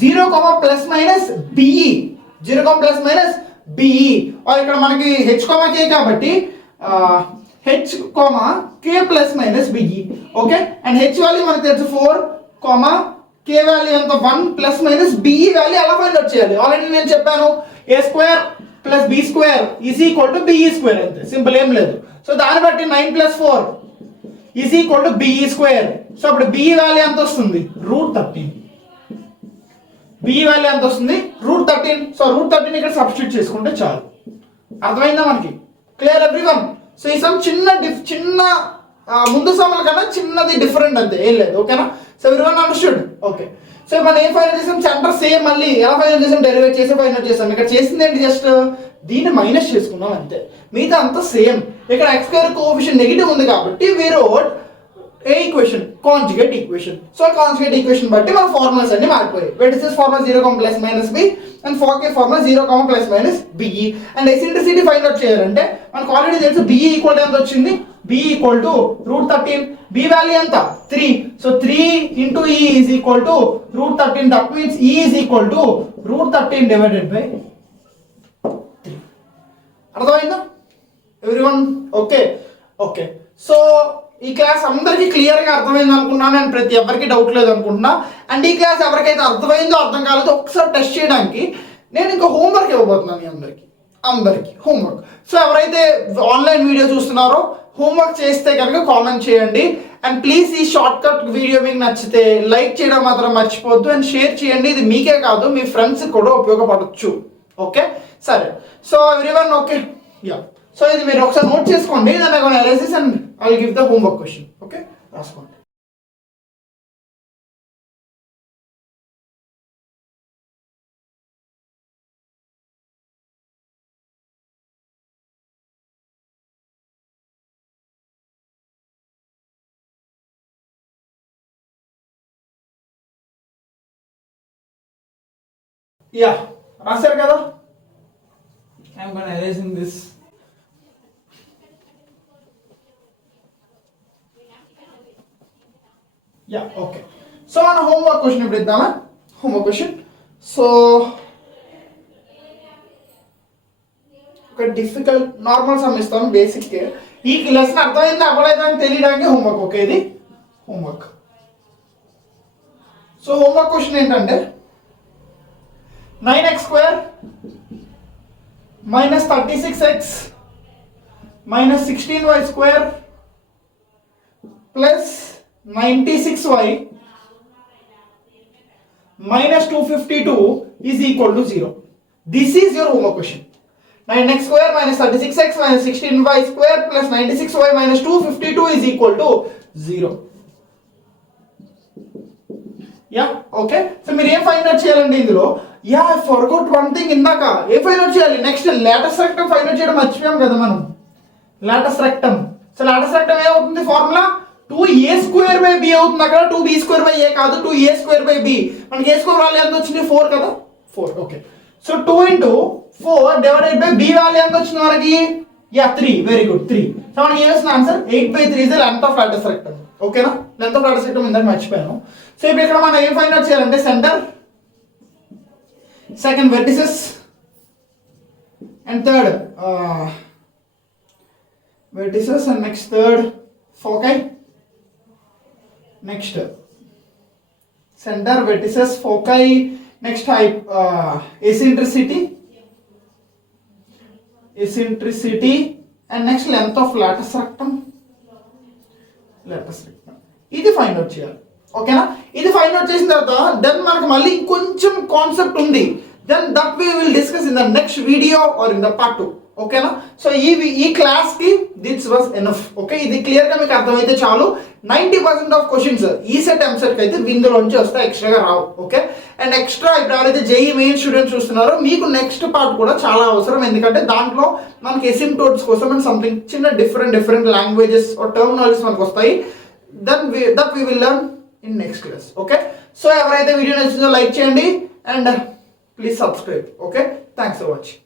0, plus minus b e. 0, plus minus b e. ఇక్కడ మనకి హెచ్ కే కాబట్టి h K plus minus b e. Okay, and h value మనకి తెలుసు 4, కే వాల్యూ ఎంత? 1, plus minus b e value ఎలా ఫైండ్ అవుట్ చేయాలి? ఆల్రెడీ నేను చెప్పాను. A square plus b square is equal to B E square. అంతే, సింపుల్, ఏం లేదు. సో దాన్ని బట్టి 9 + 4 is equal to B E square. So అప్పుడు బిఈ వాల్యూ ఎంత వస్తుంది? √13. బిఈ వాల్యూ ఎంత వస్తుంది? √13. సో √13 ఇక్కడ సబ్స్టిట్యూట్ చేసుకుంటే చాలు. అర్థమైందా మనకి? Clear everyone? సో ఈ సమ్ చిన్న ముందు సమ్మల కన్నా చిన్నది డిఫరెంట్ అంతే, ఏం లేదు. ఓకేనా? So everyone understood? Okay. So మనం ఏం ఫైనల్ చేసాం? సెంటర్ సేమ్, మళ్ళీ ఎలా ఫైనల్ చేసాం? డెరివేట్ చేసి ఫైనల్ చేసాం. ఇక్కడ చేసింది ఏంటి? జస్ట్ దీన్ని మైనస్ చేసుకున్నాం అంతే, మిగతా అంతా సేమ్. ఇక్కడ x స్క్వేర్ కోఎఫిషియంట్ నెగిటివ్ ఉంది కాబట్టి we wrote a equation? Conjugate equation. So conjugate equation బట్టి మన ఫార్ములాస్ అన్ని మారిపోయాయి. Vertices formula 0, plus minus B and foci formula 0, plus minus b e. And eccentricity find out చేయాలంటే మనకు ఆల్రెడీ తెలుసు బిఈ ఈక్వల్ ఎంత వచ్చింది? B equal to √13. B value ఎంత? 3. So 3 into e is equal to √13. That means e is equal to √13 divided by 3. అర్థమైందా everyone? Okay. So ఈ class అందరికీ క్లియర్గా అర్థమైంది అనుకున్నాను. నేను ప్రతి ఎవరికి డౌట్ లేదు అనుకుంటున్నా. అండ్ ఈ క్లాస్ ఎవరికైతే అర్థమైందో అర్థం కాలేదో ఒకసారి టెస్ట్ చేయడానికి నేను ఇంకా హోంవర్క్ ఇవ్వబోతున్నాను మీ అందరికీ హోంవర్క్. సో ఎవరైతే ఆన్లైన్ వీడియో చూస్తున్నారో హోంవర్క్ చేస్తే కనుక కామెంట్ చేయండి. అండ్ ప్లీజ్ ఈ షార్ట్ కట్ వీడియో మీకు నచ్చితే లైక్ చేయడం మాత్రం మర్చిపోవద్దు. అండ్ షేర్ చేయండి. ఇది మీకే కాదు, మీ ఫ్రెండ్స్కి కూడా ఉపయోగపడవచ్చు. ఓకే, సరే. So everyone okay, ya. So ఇది మీరు ఒకసారి నోట్ చేసుకోండి. దాన్ని analysis and I will give the homework question. Okay, రాసుకోండి. యా, రాశారు కదా? I'm gonna erasing this. Ya, okay. So మన హోంవర్క్ క్వశ్చన్ ఇప్పుడు ఇద్దామా? Homework question. సో ఒక డిఫికల్ట్ నార్మల్ సమ్ ఇస్తాను, బేసిక్. ఈ లెసన్ అర్థమైంది అవ్వలేదా అని తెలియడానికి హోంవర్క్. ఓకే, ఇది హోంవర్క్. సో హోంవర్క్ క్వశ్చన్ ఏంటంటే 9x² minus 36x minus 16y² plus 96y minus 252 is equal to 0. This is your homework question. 9x² minus 36x minus 16y² plus 96y minus 252 is equal to 0. Yeah, okay. So మీరు ఏం find out చేయాలండి ఇందులో? Yeah, I forgot one thing. ఇందాక ఏం find out చేయాలి? Next Lotus rectum find out చేయడం మర్చిపోయాం కదా మనం. Lotus rectum. So Lotus rectum ఏమవుతుంది? ఫార్ములా 2a² b అవుతుంది. అక్కడ 2b² a కాదు, 2a² b. మనకి a² వాల్యూ ఎంత వచ్చింది? 4 కదా, 4. Okay. So 2 into 4 divided by b value ఎంత వచ్చింది మనకి? యా, 3. Very good, 3. సో మనకి ఏమొస్తుంది answer? 8/3 is the length of latus rectum. ఓకేనా? లెంత్ ఆఫ్ లాటస్ రెక్టమ్ ఇందాక మర్చిపోయాను. సో ఇప్పుడు ఇక్కడ మనం ఏం ఫైండ్ అవుట్ చేయాలంటే centre, second vertices and third vertices and next third foci, next centre, vertices, foci, next eccentricity and next length of latus rectum, ఇది find out చేయాలి. ఓకేనా, ఇది ఫైండ్ అవుట్ చేసిన తర్వాత దెన్ మనకు మళ్ళీ కొంచెం కాన్సెప్ట్ ఉంది, then that we will discuss in the next video or in the part 2. ఓకేనా, సో ఈ క్లాస్ కి దిస్ వాజ్ ఎనఫ్. ఓకే, ఇది క్లియర్ గా మీకు అర్థమైతే చాలు. 90% of questions ECET EAMCET కి అయితే ఇందులోంచి వస్తాయి, ఎక్స్ట్రాగా రావు. ఓకే, అండ్ ఎక్స్ట్రా ఇప్పుడు ఎవరైతే జేఈ మెయిన్ స్టూడెంట్స్ చూస్తున్నారో మీకు నెక్స్ట్ పార్ట్ కూడా చాలా అవసరం, ఎందుకంటే దాంట్లో మనకి ఎసిమ్టోట్స్ కోసం అండ్ సంథింగ్ చిన్న డిఫరెంట్ లాంగ్వేజెస్ టర్మినాలజీస్ మనకు వస్తాయి. That we will learn in next class. Okay, so ఎవరైతే వీడియో నచ్చిందో లైక్ చేయండి and please subscribe. Okay, thanks for watching.